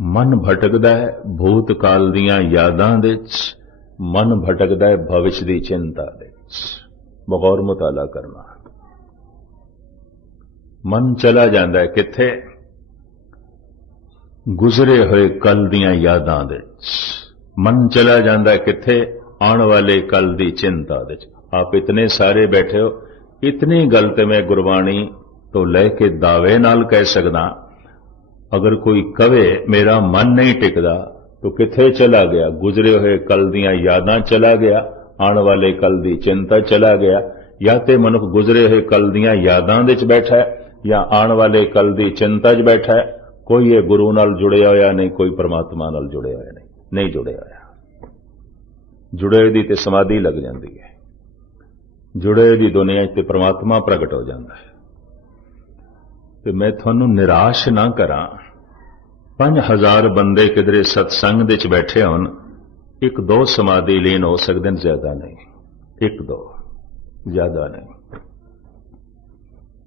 ਮਨ ਭਟਕਦਾ ਹੈ ਭੂਤ ਕਾਲ ਦੀਆਂ ਯਾਦਾਂ ਦੇ ਵਿੱਚ, ਮਨ ਭਟਕਦਾ ਹੈ ਭਵਿਸ਼ ਦੀ ਚਿੰਤਾ ਦੇ ਵਿੱਚ। ਬਗੌਰ ਮੁਤਾਲਾ ਕਰਨਾ ਮਨ ਚਲਾ ਜਾਂਦਾ ਹੈ ਕਿੱਥੇ? ਗੁਜ਼ਰੇ ਹੋਏ ਕੱਲ ਦੀਆਂ ਯਾਦਾਂ ਦੇ ਵਿੱਚ। ਮਨ ਚਲਾ ਜਾਂਦਾ ਹੈ ਕਿੱਥੇ? ਆਉਣ ਵਾਲੇ ਕੱਲ ਦੀ ਚਿੰਤਾ ਦੇ ਵਿੱਚ। ਆਪ ਇਤਨੇ ਸਾਰੇ ਬੈਠੇ ਹੋ। ਇਤਨੀ ਗੱਲ ਤੇ ਮੈਂ ਗੁਰਬਾਣੀ ਤੋਂ ਲੈ ਕੇ ਦਾਅਵੇ ਨਾਲ ਕਹਿ ਸਕਦਾ, ਅਗਰ ਕੋਈ ਕਵੇ, ਮੇਰਾ ਮਨ ਨਹੀਂ ਟਿਕਦਾ, ਤਾਂ ਕਿੱਥੇ ਚਲਾ ਗਿਆ? ਗੁਜ਼ਰੇ ਹੋਏ ਕੱਲ ਦੀਆਂ ਯਾਦਾਂ ਚਲਾ ਗਿਆ। ਆਉਣ ਵਾਲੇ ਕੱਲ ਦੀ ਚਿੰਤਾ ਚਲਾ ਗਿਆ। ਜਾਂ ਤੇ ਮਨੁੱਖ ਗੁਜ਼ਰੇ ਹੋਏ ਕੱਲ ਦੀਆਂ ਯਾਦਾਂ ਵਿੱਚ ਬੈਠਾ ਹੈ, ਜਾਂ ਆਉਣ ਵਾਲੇ ਕੱਲ ਦੀ ਚਿੰਤਾ 'ਚ ਬੈਠਾ ਹੈ। ਕੋਈ ਇਹ ਗੁਰੂ ਨਾਲ ਜੁੜਿਆ ਹੋਇਆ ਨਹੀਂ, ਕੋਈ ਪਰਮਾਤਮਾ ਨਾਲ ਜੁੜਿਆ ਹੋਇਆ ਨਹੀਂ। ਨਹੀਂ ਜੁੜਿਆ ਹੋਇਆ। ਜੁੜੇ ਦੀ ਤੇ ਸਮਾਧੀ ਲੱਗ ਜਾਂਦੀ ਹੈ। ਜੁੜੇ ਦੀ ਦੁਨੀਆ 'ਚ ਤੇ ਪਰਮਾਤਮਾ ਪ੍ਰਗਟ ਹੋ ਜਾਂਦਾ ਹੈ। ਤੇ ਮੈਂ ਤੁਹਾਨੂੰ ਨਿਰਾਸ਼ ਨਾ ਕਰਾਂ 5000 ਬੰਦੇ ਕਿਧਰੇ ਸਤਸੰਗ ਦੇ ਵਿੱਚ ਬੈਠੇ ਹੋਣ, ਇੱਕ ਦੋ ਸਮਾਧੀ ਲੀਨ ਹੋ ਸਕਦੇ ਨੇ, ਜ਼ਿਆਦਾ ਨਹੀਂ। ਇੱਕ ਦੋ, ਜ਼ਿਆਦਾ ਨਹੀਂ।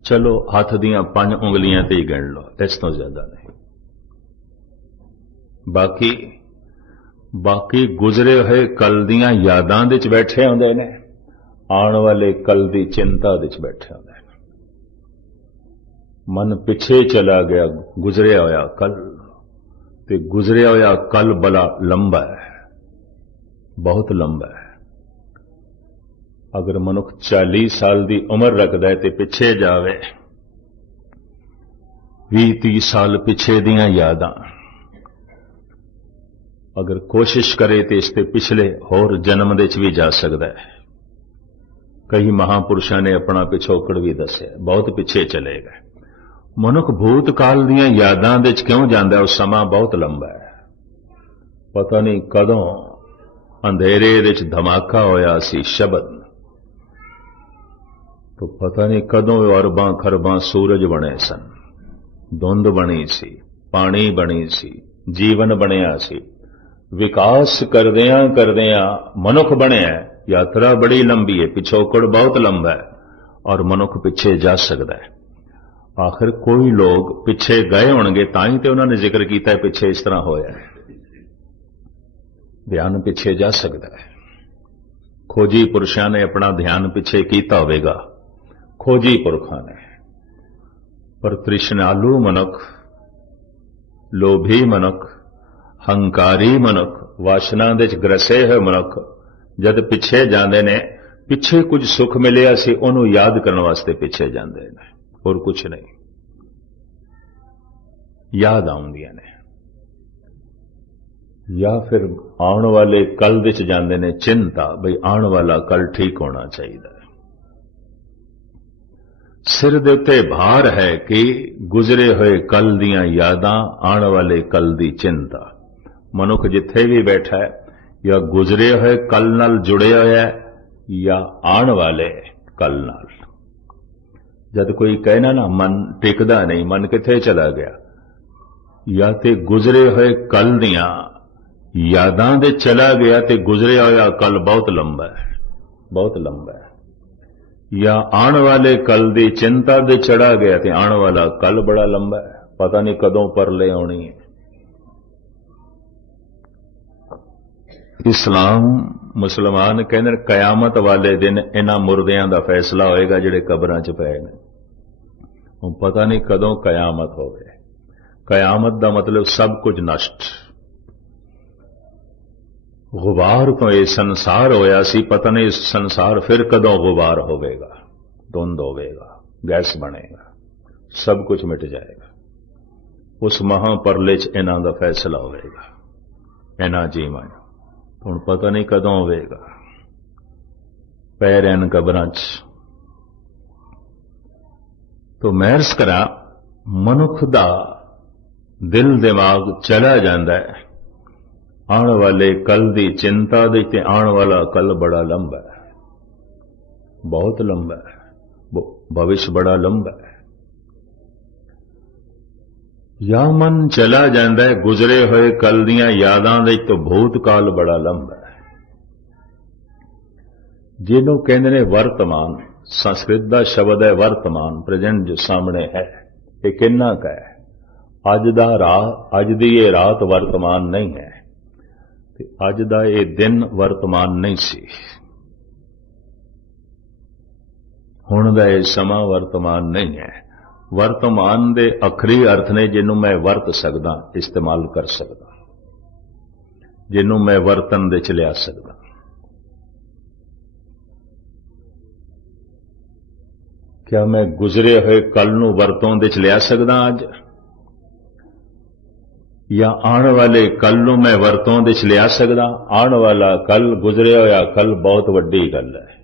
ਚਲੋ, ਹੱਥ ਦੀਆਂ ਪੰਜ ਉਂਗਲੀਆਂ ਤੇ ਹੀ ਗਿਣ ਲਓ, ਇਸ ਤੋਂ ਜ਼ਿਆਦਾ ਨਹੀਂ। ਬਾਕੀ ਬਾਕੀ ਗੁਜ਼ਰੇ ਹੋਏ ਕੱਲ ਦੀਆਂ ਯਾਦਾਂ ਦੇ ਵਿੱਚ ਬੈਠੇ ਹੁੰਦੇ ਨੇ, ਆਉਣ ਵਾਲੇ ਕੱਲ ਦੀ ਚਿੰਤਾ ਦੇ ਚ ਬੈਠੇ ਹੁੰਦੇ ਨੇ। ਮਨ ਪਿੱਛੇ ਚਲਾ ਗਿਆ, ਗੁਜ਼ਰਿਆ ਹੋਇਆ ਕੱਲ, ਤੇ ਗੁਜ਼ਰਿਆ ਹੋਇਆ ਕੱਲ ਬਲਾ ਲੰਬਾ ਹੈ, ਬਹੁਤ ਲੰਬਾ ਹੈ। ਅਗਰ ਮਨੁੱਖ 40 ਸਾਲ ਦੀ ਉਮਰ ਰੱਖਦਾ ਹੈ ਤੇ ਪਿੱਛੇ ਜਾਵੇ 20 30 ਸਾਲ ਪਿੱਛੇ ਦੀਆਂ ਯਾਦਾਂ ਅਗਰ ਕੋਸ਼ਿਸ਼ ਕਰੇ ਤੇ ਇਸ ਤੇ ਪਿਛਲੇ ਹੋਰ ਜਨਮ ਦੇ ਵਿੱਚ ਵੀ ਜਾ ਸਕਦਾ ਹੈ। ਕਈ ਮਹਾਪੁਰਸ਼ਾਂ ਨੇ ਆਪਣਾ ਪਿਛੋਕੜ ਵੀ ਦੱਸਿਆ। ਬਹੁਤ ਪਿੱਛੇ ਚਲੇ ਗਏ। ਮਨੁੱਖ ਭੂਤ ਕਾਲ ਦੀਆਂ ਯਾਦਾਂ ਦੇ ਵਿੱਚ ਕਿਉਂ ਜਾਂਦਾ, ਉਹ ਸਮਾਂ ਬਹੁਤ ਲੰਬਾ ਹੈ। ਪਤਾ ਨਹੀਂ ਕਦੋਂ ਅੰਧੇਰੇ ਵਿੱਚ ਧਮਾਕਾ ਹੋਇਆ ਸੀ, ਸ਼ਬਦ। ਤੋਂ ਪਤਾ ਨਹੀਂ ਕਦੋਂ ਅਰਬਾਂ ਖਰਬਾਂ ਸੂਰਜ ਬਣੇ ਸਨ। ਧੁੰਦ ਬਣੀ ਸੀ, ਪਾਣੀ ਬਣੀ ਸੀ, ਜੀਵਨ ਬਣਿਆ ਸੀ। ਵਿਕਾਸ ਕਰਦਿਆਂ ਕਰਦਿਆਂ ਮਨੁੱਖ ਬਣਿਆ ਯਾਤਰਾ ਬੜੀ ਲੰਬੀ ਹੈ, ਪਿਛੋਕੜ ਬਹੁਤ ਲੰਬਾ ਹੈ ਔਰ ਮਨੁੱਖ ਪਿੱਛੇ ਜਾ ਸਕਦਾ ਹੈ। ਆਖਿਰ ਕੋਈ ਲੋਕ ਪਿੱਛੇ ਗਏ ਹੋਣਗੇ ਤਾਂ ਹੀ ਤੇ ਉਹਨਾਂ ਨੇ ਜ਼ਿਕਰ ਕੀਤਾ ਹੈ ਪਿੱਛੇ ਇਸ ਤਰ੍ਹਾਂ ਹੋਇਆ ਹੈ। ਧਿਆਨ ਪਿੱਛੇ ਜਾ ਸਕਦਾ ਹੈ। ਖੋਜੀ ਪੁਰਸ਼ਾਂ ਨੇ ਆਪਣਾ ਧਿਆਨ ਪਿੱਛੇ ਕੀਤਾ ਹੋਵੇਗਾ। ਖੋਜੀ ਪੁਰਖਾਂ ਨੇ। ਪਰ ਤ੍ਰਿਸ਼ਨਾਲੂ ਮਨੁੱਖ, ਲੋਭੀ ਮਨੁੱਖ ਹੰਕਾਰੀ ਮਨੁੱਖ, ਵਾਸ਼ਨਾ ਦੇ ਵਿੱਚ ਗਰਸੇ ਹੋਏ ਮਨੁੱਖ, ਜਦ ਪਿੱਛੇ ਜਾਂਦੇ ਨੇ, ਪਿੱਛੇ ਕੁਝ ਸੁੱਖ ਮਿਲਿਆ ਸੀ, ਉਹਨੂੰ ਯਾਦ ਕਰਨ ਵਾਸਤੇ ਪਿੱਛੇ ਜਾਂਦੇ ਨੇ, ਹੋਰ ਕੁਝ ਨਹੀਂ। ਯਾਦ ਆਉਂਦੀਆਂ ਨੇ। ਜਾਂ ਫਿਰ ਆਉਣ ਵਾਲੇ ਕੱਲ ਵਿੱਚ ਜਾਂਦੇ ਨੇ, ਚਿੰਤਾ, ਬਈ ਆਉਣ ਵਾਲਾ ਕੱਲ ਠੀਕ ਹੋਣਾ ਚਾਹੀਦਾ ਹੈ। ਸਿਰ ਦੇ ਉੱਤੇ ਭਾਰ ਹੈ ਕਿ ਗੁਜ਼ਰੇ ਹੋਏ ਕੱਲ ਦੀਆਂ ਯਾਦਾਂ, ਆਉਣ ਵਾਲੇ ਕੱਲ ਦੀ ਚਿੰਤਾ। ਮਨੁੱਖ ਜਿੱਥੇ ਵੀ ਬੈਠਾ ਹੈ, ਜਾਂ ਗੁਜ਼ਰੇ ਹੋਏ ਕੱਲ ਨਾਲ ਜੁੜਿਆ ਹੋਇਆ ਹੈ, ਜਾਂ ਆਉਣ ਵਾਲੇ ਕੱਲ ਨਾਲ। ਜਦ ਕੋਈ ਕਹਿਣਾ ਨਾ ਮਨ ਟਿਕਦਾ ਨਹੀਂ, ਮਨ ਕਿੱਥੇ ਚਲਾ ਗਿਆ? ਜਾਂ ਤੇ ਗੁਜ਼ਰੇ ਹੋਏ ਕੱਲ ਦੀਆਂ ਯਾਦਾਂ ਦੇ ਚਲਾ ਗਿਆ ਤੇ ਗੁਜ਼ਰਿਆ ਹੋਇਆ ਕੱਲ ਬਹੁਤ ਲੰਬਾ ਹੈ, ਬਹੁਤ ਲੰਬਾ ਹੈ। ਜਾਂ ਆਉਣ ਵਾਲੇ ਕੱਲ ਦੀ ਚਿੰਤਾ ਦੇ ਚੜਾ ਗਿਆ ਤੇ ਆਉਣ ਵਾਲਾ ਕੱਲ ਬੜਾ ਲੰਬਾ ਹੈ, ਪਤਾ ਨਹੀਂ ਕਦੋਂ ਪਰਲੇ ਆਉਣੀ ਹੈ। ਇਸਲਾਮ ਮੁਸਲਮਾਨ ਕਹਿੰਦੇ ਨੇ, ਕਿਆਮਤ ਵਾਲੇ ਦਿਨ ਇਹਨਾਂ ਮੁਰਦਿਆਂ ਦਾ ਫੈਸਲਾ ਹੋਏਗਾ ਜਿਹੜੇ ਕਬਰਾਂ 'ਚ ਪਏ ਨੇ। ਉਹ ਪਤਾ ਨਹੀਂ ਕਦੋਂ ਕਿਆਮਤ ਹੋਵੇ। ਕਿਆਮਤ ਦਾ ਮਤਲਬ ਸਭ ਕੁਝ ਨਸ਼ਟ। ਗੁਬਾਰ ਤੋਂ ਇਹ ਸੰਸਾਰ ਹੋਇਆ ਸੀ, ਪਤਾ ਨਹੀਂ ਇਸ ਸੰਸਾਰ ਫਿਰ ਕਦੋਂ ਗੁਬਾਰ ਹੋਵੇਗਾ। ਧੁੰਦ ਹੋਵੇਗਾ, ਗੈਸ ਬਣੇਗਾ, ਸਭ ਕੁਝ ਮਿਟ ਜਾਏਗਾ। ਉਸ ਮਹਾਂ ਪਰਲੇ 'ਚ ਇਹਨਾਂ ਦਾ ਫੈਸਲਾ ਹੋਵੇਗਾ। ਇਹਨਾਂ ਜੀਵਾਂ ਹੁਣ ਪਤਾ ਨਹੀਂ ਕਦੋਂ ਹੋਵੇਗਾ ਪੈ ਰਹਿਣ ਕਬਰਾਂ 'ਚ। ਤੋ ਮੈਂ ਅਰਜ਼ ਕਰਾਂ, ਮਨੁੱਖ ਦਾ ਦਿਲ ਦਿਮਾਗ ਚਲਾ ਜਾਂਦਾ ਹੈ। ਆਉਣ ਵਾਲੇ ਕੱਲ ਦੀ ਚਿੰਤਾ ਦੇ ਤੇ ਆਉਣ ਵਾਲਾ ਕੱਲ ਬੜਾ ਲੰਬਾ ਹੈ। ਬਹੁਤ ਲੰਬਾ ਹੈ। ਭਵਿਸ਼ ਬੜਾ ਲੰਬਾ ਹੈ। ਜਾਂ ਮਨ ਚਲਾ ਜਾਂਦਾ ਹੈ, ਗੁਜ਼ਰੇ ਹੋਏ ਕੱਲ ਦੀਆਂ ਯਾਦਾਂ ਦੇ ਤੋਂ ਭੂਤਕਾਲ ਬੜਾ ਲੰਬਾ ਹੈ। ਜਿਹਨੂੰ ਕਹਿੰਦੇ ਨੇ ਵਰਤਮਾਨ, ਸੰਸਕ੍ਰਿਤ ਦਾ ਸ਼ਬਦ ਹੈ ਵਰਤਮਾਨ ਪ੍ਰੈਜ਼ੈਂਟ ਜੋ ਸਾਹਮਣੇ ਹੈ, ਇਹ ਕਿੰਨਾ ਕੁ ਹੈ? ਅੱਜ ਦਾ ਰਾਤ ਅੱਜ ਦੀ ਇਹ ਰਾਤ ਵਰਤਮਾਨ ਨਹੀਂ ਹੈ। ਤੇ ਅੱਜ ਦਾ ਇਹ ਦਿਨ ਵਰਤਮਾਨ ਨਹੀਂ ਸੀ। ਹੁਣ ਦਾ ਇਹ ਸਮਾਂ ਵਰਤਮਾਨ ਨਹੀਂ ਹੈ। ਵਰਤਮਾਨ ਦੇ ਅਖਰੀ ਅਰਥ ਨੇ ਜਿਹਨੂੰ ਮੈਂ ਵਰਤ ਸਕਦਾ, ਇਸਤੇਮਾਲ ਕਰ ਸਕਦਾ। ਜਿਹਨੂੰ ਮੈਂ ਵਰਤਨ ਦੇ ਚ ਲਿਆ ਸਕਦਾ। ਕਿਆ ਮੈਂ ਗੁਜ਼ਰੇ ਹੋਏ ਕੱਲ ਨੂੰ ਵਰਤੋਂ ਦੇ ਚ ਲਿਆ ਸਕਦਾ ਅੱਜ? ਜਾਂ ਆਉਣ ਵਾਲੇ ਕੱਲ ਨੂੰ ਮੈਂ ਵਰਤੋਂ ਦੇ ਚ ਲਿਆ ਸਕਦਾ? ਆਉਣ ਵਾਲਾ ਕੱਲ ਗੁਜ਼ਰਿਆ ਹੋਇਆ ਕੱਲ ਬਹੁਤ ਵੱਡੀ ਗੱਲ ਹੈ।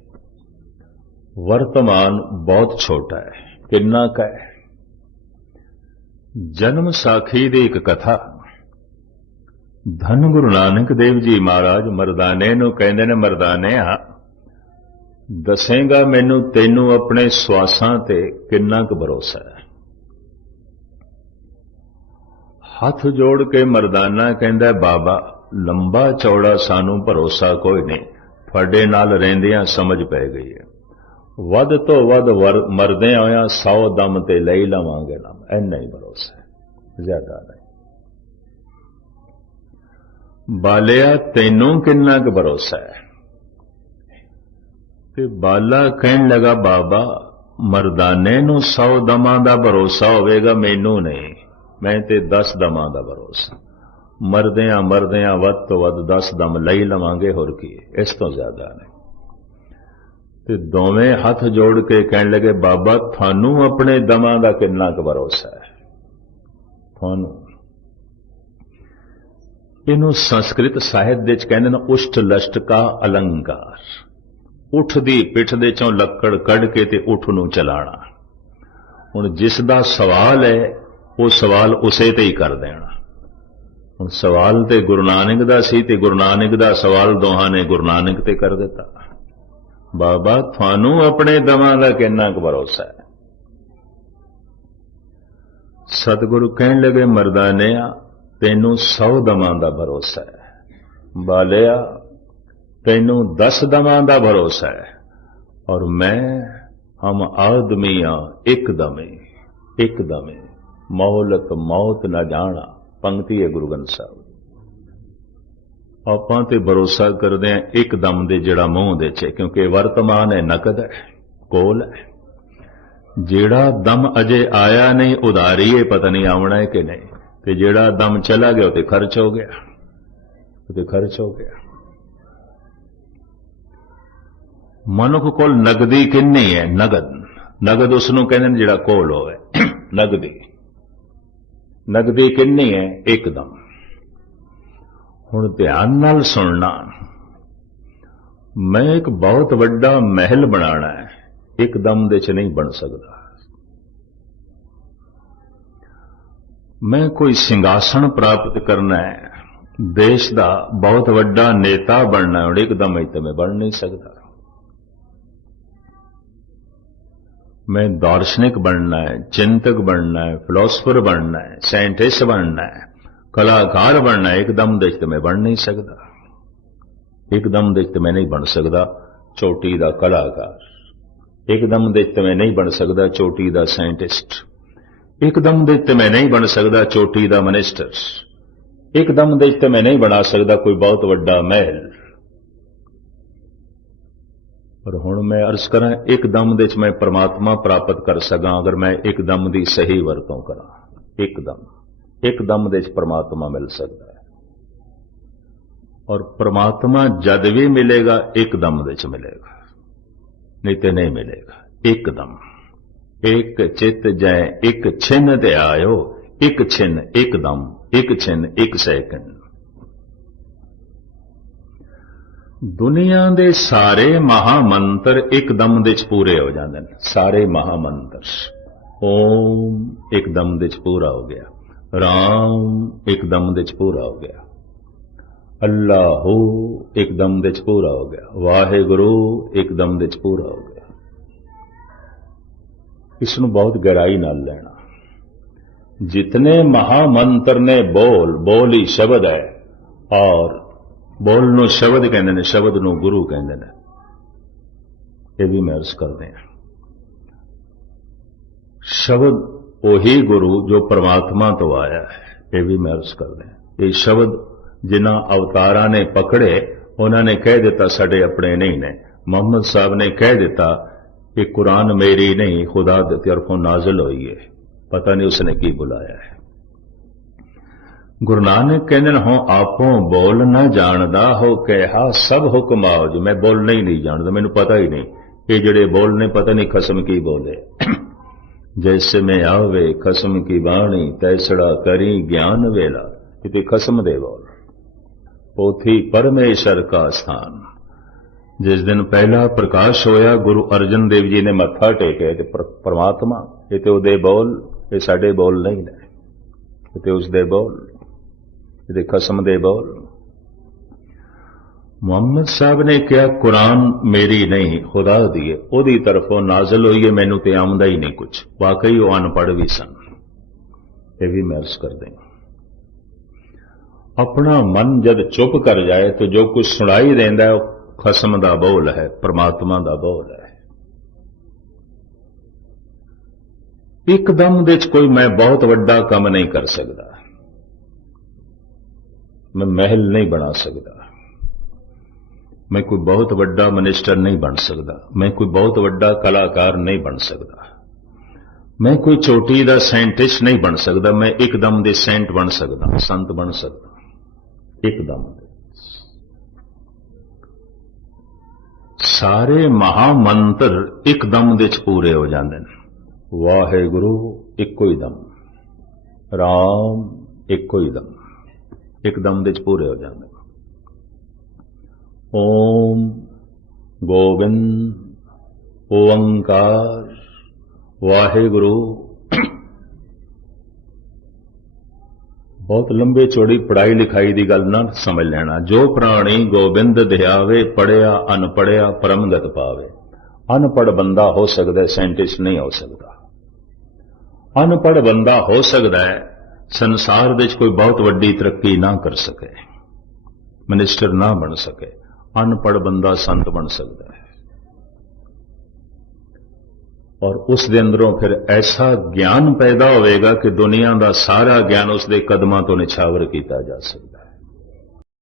ਵਰਤਮਾਨ ਬਹੁਤ ਛੋਟਾ ਹੈ। ਕਿੰਨਾ ਕ ਹੈ? ਜਨਮ ਸਾਖੀ ਦੀ ਇੱਕ ਕਥਾ। ਧੰਨ ਗੁਰੂ ਨਾਨਕ ਦੇਵ ਜੀ ਮਹਾਰਾਜ, ਮਰਦਾਨੇ ਨੂੰ ਕਹਿੰਦੇ ਨੇ ਮਰਦਾਨਿਆ। ਦੱਸੇਗਾ ਮੈਨੂੰ ਤੈਨੂੰ ਆਪਣੇ ਸਵਾਸਾਂ ਤੇ ਕਿੰਨਾ ਕੁ ਭਰੋਸਾ ਹੈ। ਹੱਥ ਜੋੜ ਕੇ ਮਰਦਾਨਾ ਕਹਿੰਦਾ, ਬਾਬਾ, ਲੰਬਾ ਚੌੜਾ ਸਾਨੂੰ ਭਰੋਸਾ ਕੋਈ ਨਹੀਂ। ਤੁਹਾਡੇ ਨਾਲ ਰਹਿੰਦਿਆਂ ਸਮਝ ਪੈ ਗਈ ਹੈ। ਵੱਧ ਤੋਂ ਵੱਧ ਮਰਦੇ ਹੋਇਆਂ 100 ਦਮ ਤੇ ਲਈ ਲਵਾਂਗੇ ਨਾ ਇੰਨਾ ਹੀ ਭਰੋਸਾ ਹੈ, ਜ਼ਿਆਦਾ ਨਹੀਂ। ਬਾਲਿਆ, ਤੈਨੂੰ ਕਿੰਨਾ ਕੁ ਭਰੋਸਾ ਹੈ? ਤੇ ਬਾਲਾ ਕਹਿਣ ਲਗਾ, ਬਾਬਾ, ਮਰਦਾਨੇ ਨੂੰ 100 ਦਮਾਂ ਦਾ ਭਰੋਸਾ ਹੋਵੇਗਾ, ਮੈਨੂੰ ਨਹੀਂ। ਮੈਂ ਤੇ 10 ਦਮਾਂ ਦਾ ਭਰੋਸਾ। ਮਰਦਿਆਂ ਮਰਦਿਆਂ ਵੱਧ ਤੋਂ ਵੱਧ 10 ਦਮ ਲਈ ਲਵਾਂਗੇ, ਹੋਰ ਕੀ ਇਸ ਤੋਂ ਜ਼ਿਆਦਾ ਨਹੀਂ। ਤੇ ਦੋਵੇਂ ਹੱਥ ਜੋੜ ਕੇ ਕਹਿਣ ਲੱਗੇ, ਬਾਬਾ, ਤੁਹਾਨੂੰ ਆਪਣੇ ਦਮਾਂ ਦਾ ਕਿੰਨਾ ਕੁ ਭਰੋਸਾ ਹੈ? ਤੁਹਾਨੂੰ। ਇਹਨੂੰ ਸੰਸਕ੍ਰਿਤ ਸਾਹਿਤ ਦੇ ਵਿੱਚ ਕਹਿੰਦੇ ਨੇ, ਉਸ਼ਟ ਲਸ਼ਟਕਾ ਅਲੰਕਾਰ। ਉਠ ਦੀ ਪਿੱਠ ਦੇ ਚੋਂ ਲੱਕੜ ਕੱਢ ਕੇ ਤੇ ਉਠ ਨੂੰ ਚਲਾਣਾ। ਹੁਣ ਜਿਸ ਦਾ ਸਵਾਲ ਹੈ, ਉਹ ਸਵਾਲ ਉਸੇ ਤੇ ਹੀ ਕਰ ਦੇਣਾ। ਹੁਣ ਸਵਾਲ ਤੇ ਗੁਰੂ ਨਾਨਕ ਦਾ ਸੀ ਤੇ ਗੁਰੂ ਨਾਨਕ ਦਾ ਸਵਾਲ ਦੋਹਾਂ ਨੇ ਗੁਰੂ ਨਾਨਕ ਤੇ ਕਰ ਦਿੱਤਾ। ਬਾਬਾ, ਤੁਹਾਨੂੰ ਆਪਣੇ ਦਮਾਂ ਦਾ ਕਿੰਨਾ ਕੁ ਭਰੋਸਾ ਹੈ? ਸਤਿਗੁਰੂ ਕਹਿਣ ਲੱਗੇ ਮਰਦਾਨਿਆ ਤੈਨੂੰ 100 ਦਮਾਂ ਦਾ ਭਰੋਸਾ ਹੈ। ਬਾਲਿਆ, ਤੈਨੂੰ 10 ਦਮਾਂ ਦਾ ਭਰੋਸਾ ਹੈ। ਔਰ ਮੈਂ, ਹਮ ਆਦਮੀਆਂ ਇੱਕ ਦਮੇ ਇੱਕ ਦਮੇ। ਮੌਲਕ ਮੌਤ ਨਾ ਜਾਣਾ ਪੰਕਤੀ ਹੈ ਗੁਰੂ ਗ੍ਰੰਥ ਸਾਹਿਬ। ਆਪਾਂ ਤੇ ਭਰੋਸਾ ਕਰਦੇ ਆ ਇੱਕ ਦਮ ਦੇ ਜਿਹੜਾ ਮੂੰਹ ਦੇ ਚ ਕਿਉਂਕਿ ਵਰਤਮਾਨ ਹੈ, ਨਕਦ ਹੈ, ਕੋਲ ਹੈ। ਜਿਹੜਾ ਦਮ ਅਜੇ ਆਇਆ ਨਹੀਂ, ਉਧਾਰੀ ਪਤਾ ਨਹੀਂ ਆਉਣਾ ਹੈ ਕਿ ਨਹੀਂ। ਤੇ ਜਿਹੜਾ ਦਮ ਚਲਾ ਗਿਆ, ਉਹ ਤੇ ਖਰਚ ਹੋ ਗਿਆ। ਤੇ ਖਰਚ ਹੋ ਗਿਆ। ਮਨੁੱਖ ਕੋਲ ਨਗਦੀ ਕਿੰਨੀ ਹੈ? ਨਗਦ। ਨਗਦ ਉਸ ਨੂੰ ਕਹਿੰਦੇ ਨੇ ਜਿਹੜਾ ਕੋਲ ਹੋਵੇ। ਨਗਦੀ ਨਗਦੀ ਕਿੰਨੀ ਹੈ? ਇੱਕਦਮ ਹੁਣ ਧਿਆਨ ਨਾਲ ਸੁਣਨਾ। ਮੈਂ ਇੱਕ ਬਹੁਤ ਵੱਡਾ ਮਹਿਲ ਬਣਾਉਣਾ ਹੈ। ਇੱਕਦਮ ਦੇ ਚ ਨਹੀਂ ਬਣ ਸਕਦਾ। ਮੈਂ ਕੋਈ ਸਿੰਘਾਸਣ ਪ੍ਰਾਪਤ ਕਰਨਾ ਹੈ। ਦੇਸ਼ ਦਾ ਬਹੁਤ ਵੱਡਾ ਨੇਤਾ ਬਣਨਾ ਹੈ। ਇੱਕਦਮ ਹੀ ਤਾਂ ਮੈਂ ਬਣ ਨਹੀਂ ਸਕਦਾ। ਮੈਂ ਦਾਰਸ਼ਨਿਕ ਬਣਨਾ ਹੈ, ਚਿੰਤਕ ਬਣਨਾ ਹੈ ਫਿਲਾਸਫਰ ਬਣਨਾ ਹੈ ਸਾਇੰਟਿਸਟ ਬਣਨਾ ਹੈ। ਕਲਾਕਾਰ ਬਣਨਾ ਹੈ ਇੱਕਦਮ ਦੇ ਤੇ ਮੈਂ ਬਣ ਨਹੀਂ ਸਕਦਾ। ਇੱਕਦਮ ਦੇ ਤੇ ਮੈਂ ਨਹੀਂ ਬਣ ਸਕਦਾ ਚੋਟੀ ਦਾ ਕਲਾਕਾਰ। ਇੱਕਦਮ ਦੇ ਤੇ ਮੈਂ ਨਹੀਂ ਬਣ ਸਕਦਾ ਚੋਟੀ ਦਾ ਸਾਇੰਟਿਸਟ ਇੱਕਦਮ ਦੇ ਤੇ ਮੈਂ ਨਹੀਂ ਬਣ ਸਕਦਾ ਚੋਟੀ ਦਾ ਮਿਨਿਸਟਰ ਇੱਕਦਮ ਦੇ ਤੇ ਮੈਂ ਨਹੀਂ ਬਣਾ ਸਕਦਾ ਕੋਈ ਬਹੁਤ ਵੱਡਾ ਮਹਿਲ। ਪਰ ਹੁਣ ਮੈਂ ਅਰਜ਼ ਕਰਾਂ, ਇੱਕਦਮ ਦੇ ਵਿੱਚ ਮੈਂ ਪ੍ਰਮਾਤਮਾ ਪ੍ਰਾਪਤ ਕਰ ਸਕਾਂ ਅਗਰ ਮੈਂ ਇੱਕਦਮ ਦੀ ਸਹੀ ਵਰਤੋਂ ਕਰਾਂ। ਇੱਕਦਮ। ਇੱਕਦਮ ਦੇ ਚ ਪ੍ਰਮਾਤਮਾ ਮਿਲ ਸਕਦਾ ਹੈ। ਔਰ ਪ੍ਰਮਾਤਮਾ ਜਦ ਵੀ ਮਿਲੇਗਾ, ਇੱਕਦਮ ਦੇ ਚ ਮਿਲੇਗਾ। ਨਹੀਂ ਤੇ ਨਹੀਂ ਮਿਲੇਗਾ। ਇੱਕਦਮ। ਇੱਕ ਚਿੱਤ ਜੈ ਇੱਕ ਛਿਨ ਤੇ ਆਇਓ। ਇੱਕ ਛਿਨ, ਇੱਕਦਮ। ਇੱਕ ਛਿਨ, ਇੱਕ ਸੈਕਿੰਡ। ਦੁਨੀਆ ਦੇ ਸਾਰੇ ਮਹਾਮੰਤਰ ਇੱਕਦਮ ਦੇ ਚ ਪੂਰੇ ਹੋ ਜਾਂਦੇ ਨੇ। ਸਾਰੇ ਮਹਾਮੰਤਰ। ਓਮ ਇੱਕਦਮ ਦੇ ਚ ਪੂਰਾ ਹੋ ਗਿਆ। ਰਾਮ ਇੱਕਦਮ ਦੇ ਚ ਪੂਰਾ ਹੋ ਗਿਆ। ਅੱਲਾਹੂ ਇੱਕਦਮ ਦੇ ਚ ਪੂਰਾ ਹੋ ਗਿਆ। ਵਾਹਿਗੁਰੂ ਇੱਕਦਮ ਦੇ ਚ ਪੂਰਾ ਹੋ ਗਿਆ। ਇਸ ਨੂੰ ਬਹੁਤ ਗਹਿਰਾਈ ਨਾਲ ਲੈਣਾ। ਜਿਤਨੇ ਮਹਾਮੰਤਰ ਨੇ ਬੋਲ ਬੋਲ ਹੀ ਸ਼ਬਦ ਹੈ। ਔਰ ਬੋਲ ਨੂੰ ਸ਼ਬਦ ਕਹਿੰਦੇ ਨੇ, ਸ਼ਬਦ ਨੂੰ ਗੁਰੂ ਕਹਿੰਦੇ ਨੇ। ਇਹ ਵੀ ਮੈਂ ਅਰਜ਼ ਕਰਦੇ ਹਾਂ। ਸ਼ਬਦ ਉਹੀ ਗੁਰੂ ਜੋ ਪ੍ਰਮਾਤਮਾ ਤੋਂ ਆਇਆ ਹੈ। ਇਹ ਵੀ ਮੈਂ ਅਰਜ਼ ਕਰਦਾ ਇਹ ਸ਼ਬਦ ਜਿਨ੍ਹਾਂ ਅਵਤਾਰਾਂ ਨੇ ਪਕੜੇ, ਉਹਨਾਂ ਨੇ ਕਹਿ ਦਿੱਤਾ, ਸਾਡੇ ਆਪਣੇ ਨਹੀਂ ਨੇ। ਮੁਹੰਮਦ ਸਾਹਿਬ ਨੇ ਕਹਿ ਦਿੱਤਾ ਕਿ ਕੁਰਾਨ ਮੇਰੀ ਨਹੀਂ, ਖੁਦਾ ਦੀ ਤਰਫੋਂ ਨਾਜ਼ਿਲ ਹੋਈ ਹੈ। ਪਤਾ ਨਹੀਂ ਉਸਨੇ ਕੀ ਬੁਲਾਇਆ ਹੈ। ਗੁਰੂ ਨਾਨਕ ਕਹਿੰਦੇ ਨੇ ਹੋ ਆਪੋਂ ਬੋਲ ਨਾ ਜਾਣਦਾ ਹੋ ਕਿਹਾ ਸਭ ਹੁਕਮ ਆਉਜ ਮੈਂ ਬੋਲਣਾ ਹੀ ਨਹੀਂ ਜਾਣਦਾ, ਮੈਨੂੰ ਪਤਾ ਹੀ ਨਹੀਂ। ਇਹ ਜਿਹੜੇ ਬੋਲ ਨੇ ਪਤਾ ਨਹੀਂ ਖਸਮ ਕੀ ਬੋਲੇ। ਜੈਸੇ ਮੈਂ ਆਵੇ ਖਸਮ ਕੀ ਬਾਣੀ, ਤੈਸੜਾ ਕਰੀ ਗਿਆਨ ਵੇਲਾ ਕਿਤੇ ਖਸਮ ਦੇ ਬੋਲ। ਪੋਥੀ ਪਰਮੇਸ਼ਰ ਕਾ ਸਥਾਨ। ਜਿਸ ਦਿਨ ਪਹਿਲਾ ਪ੍ਰਕਾਸ਼ ਹੋਇਆ, ਗੁਰੂ ਅਰਜਨ ਦੇਵ ਜੀ ਨੇ ਮੱਥਾ ਟੇਕਿਆ, ਤੇ ਪ੍ਰਮਾਤਮਾ ਇਹ ਤੇ ਉਹਦੇ ਬੋਲ, ਇਹ ਸਾਡੇ ਬੋਲ ਨਹੀਂ ਨੇ। ਇਹ ਤੇ ਉਸ ਦੇ ਬੋਲ ਇਹਦੇ ਖਸਮ ਦੇ ਬੋਲ। ਮੁਹੰਮਦ ਸਾਹਿਬ ਨੇ ਕਿਹਾ, ਕੁਰਾਨ ਮੇਰੀ ਨਹੀਂ, ਖੁਦਾ ਦੀ ਹੈ ਉਹਦੀ ਤਰਫੋਂ ਨਾਜ਼ਲ ਹੋਈ ਹੈ ਮੈਨੂੰ ਤੇ ਆਉਂਦਾ ਹੀ ਨਹੀਂ ਕੁਝ ਵਾਕਈ ਉਹ ਅਨਪੜ੍ਹ ਵੀ ਸਨ। ਇਹ ਵੀ ਮੈਂ ਅਰਜ਼ ਕਰਦੇ ਹਾਂ। ਆਪਣਾ ਮਨ ਜਦ ਚੁੱਪ ਕਰ ਜਾਏ, ਤਾਂ ਜੋ ਕੁਝ ਸੁਣਾਈ ਦਿੰਦਾ ਹੈ, ਉਹ ਖਸਮ ਦਾ ਬੋਲ ਹੈ, ਪ੍ਰਮਾਤਮਾ ਦਾ ਬੋਲ ਹੈ। ਇੱਕਦਮ ਦੇ ਚ ਕੋਈ ਮੈਂ ਬਹੁਤ ਵੱਡਾ ਕੰਮ ਨਹੀਂ ਕਰ ਸਕਦਾ। ਮੈਂ ਮਹਿਲ ਨਹੀਂ ਬਣਾ ਸਕਦਾ। ਮੈਂ ਕੋਈ ਬਹੁਤ ਵੱਡਾ ਮਿਨਿਸਟਰ ਨਹੀਂ ਬਣ ਸਕਦਾ। ਮੈਂ ਕੋਈ ਬਹੁਤ ਵੱਡਾ ਕਲਾਕਾਰ ਨਹੀਂ ਬਣ ਸਕਦਾ। ਮੈਂ ਕੋਈ ਚੋਟੀ ਦਾ ਸਾਇੰਟਿਸਟ ਨਹੀਂ ਬਣ ਸਕਦਾ। ਮੈਂ ਇੱਕਦਮ ਦੇ ਸੈਂਟ ਬਣ ਸਕਦਾ, ਸੰਤ ਬਣ ਸਕਦਾ। ਇੱਕਦਮ ਸਾਰੇ ਮਹਾਮੰਤਰ ਇੱਕਦਮ ਦੇ ਚ ਪੂਰੇ ਹੋ ਜਾਂਦੇ ਨੇ। ਵਾਹਿਗੁਰੂ ਇੱਕੋ ਹੀ ਦਮ। ਰਾਮ ਇੱਕੋ ਹੀ ਦਮ। ਇੱਕਦਮ ਦੇ ਚ ਪੂਰੇ ਹੋ ਜਾਂਦੇ ਨੇ। ਓਮ ਗੋਬਿੰਦ ਓੰਕਾਰ ਵਾਹਿਗੁਰੂ ਬਹੁਤ ਲੰਬੇ ਚੌੜੀ ਪੜਾਈ ਲਿਖਾਈ ਦੀ ਗੱਲ ਨਾ ਸਮਝ ਲੈਣਾ ਜੋ ਪ੍ਰਾਣੀ ਗੋਬਿੰਦ ਧਿਆਵੇ ਪੜਿਆ ਅਨਪੜਿਆ ਪਰਮਗਤ ਪਾਵੇ ਅਨਪੜ ਬੰਦਾ ਹੋ ਸਕਦਾ ਸਾਇੰਟਿਸਟ ਨਹੀਂ ਹੋ ਸਕਦਾ ਅਨਪੜ ਬੰਦਾ ਹੋ ਸਕਦਾ ਹੈ ਸੰਸਾਰ ਵਿੱਚ ਕੋਈ ਬਹੁਤ ਵੱਡੀ ਤਰੱਕੀ ਨਾ ਕਰ ਸਕੇ ਮਿਨਿਸਟਰ ਨਾ ਬਣ ਸਕੇ ਅਨਪੜ ਬੰਦਾ ਸੰਤ ਬਣ ਸਕਦਾ ਹੈ। ਔਰ ਉਸ ਦੇ ਅੰਦਰੋਂ ਫਿਰ ਐਸਾ ਗਿਆਨ ਪੈਦਾ ਹੋਵੇਗਾ ਕਿ ਦੁਨੀਆ ਦਾ ਸਾਰਾ ਗਿਆਨ ਉਸ ਦੇ ਕਦਮਾਂ ਤੋਂ ਨਿਛਾਵਰ ਕੀਤਾ ਜਾ ਸਕਦਾ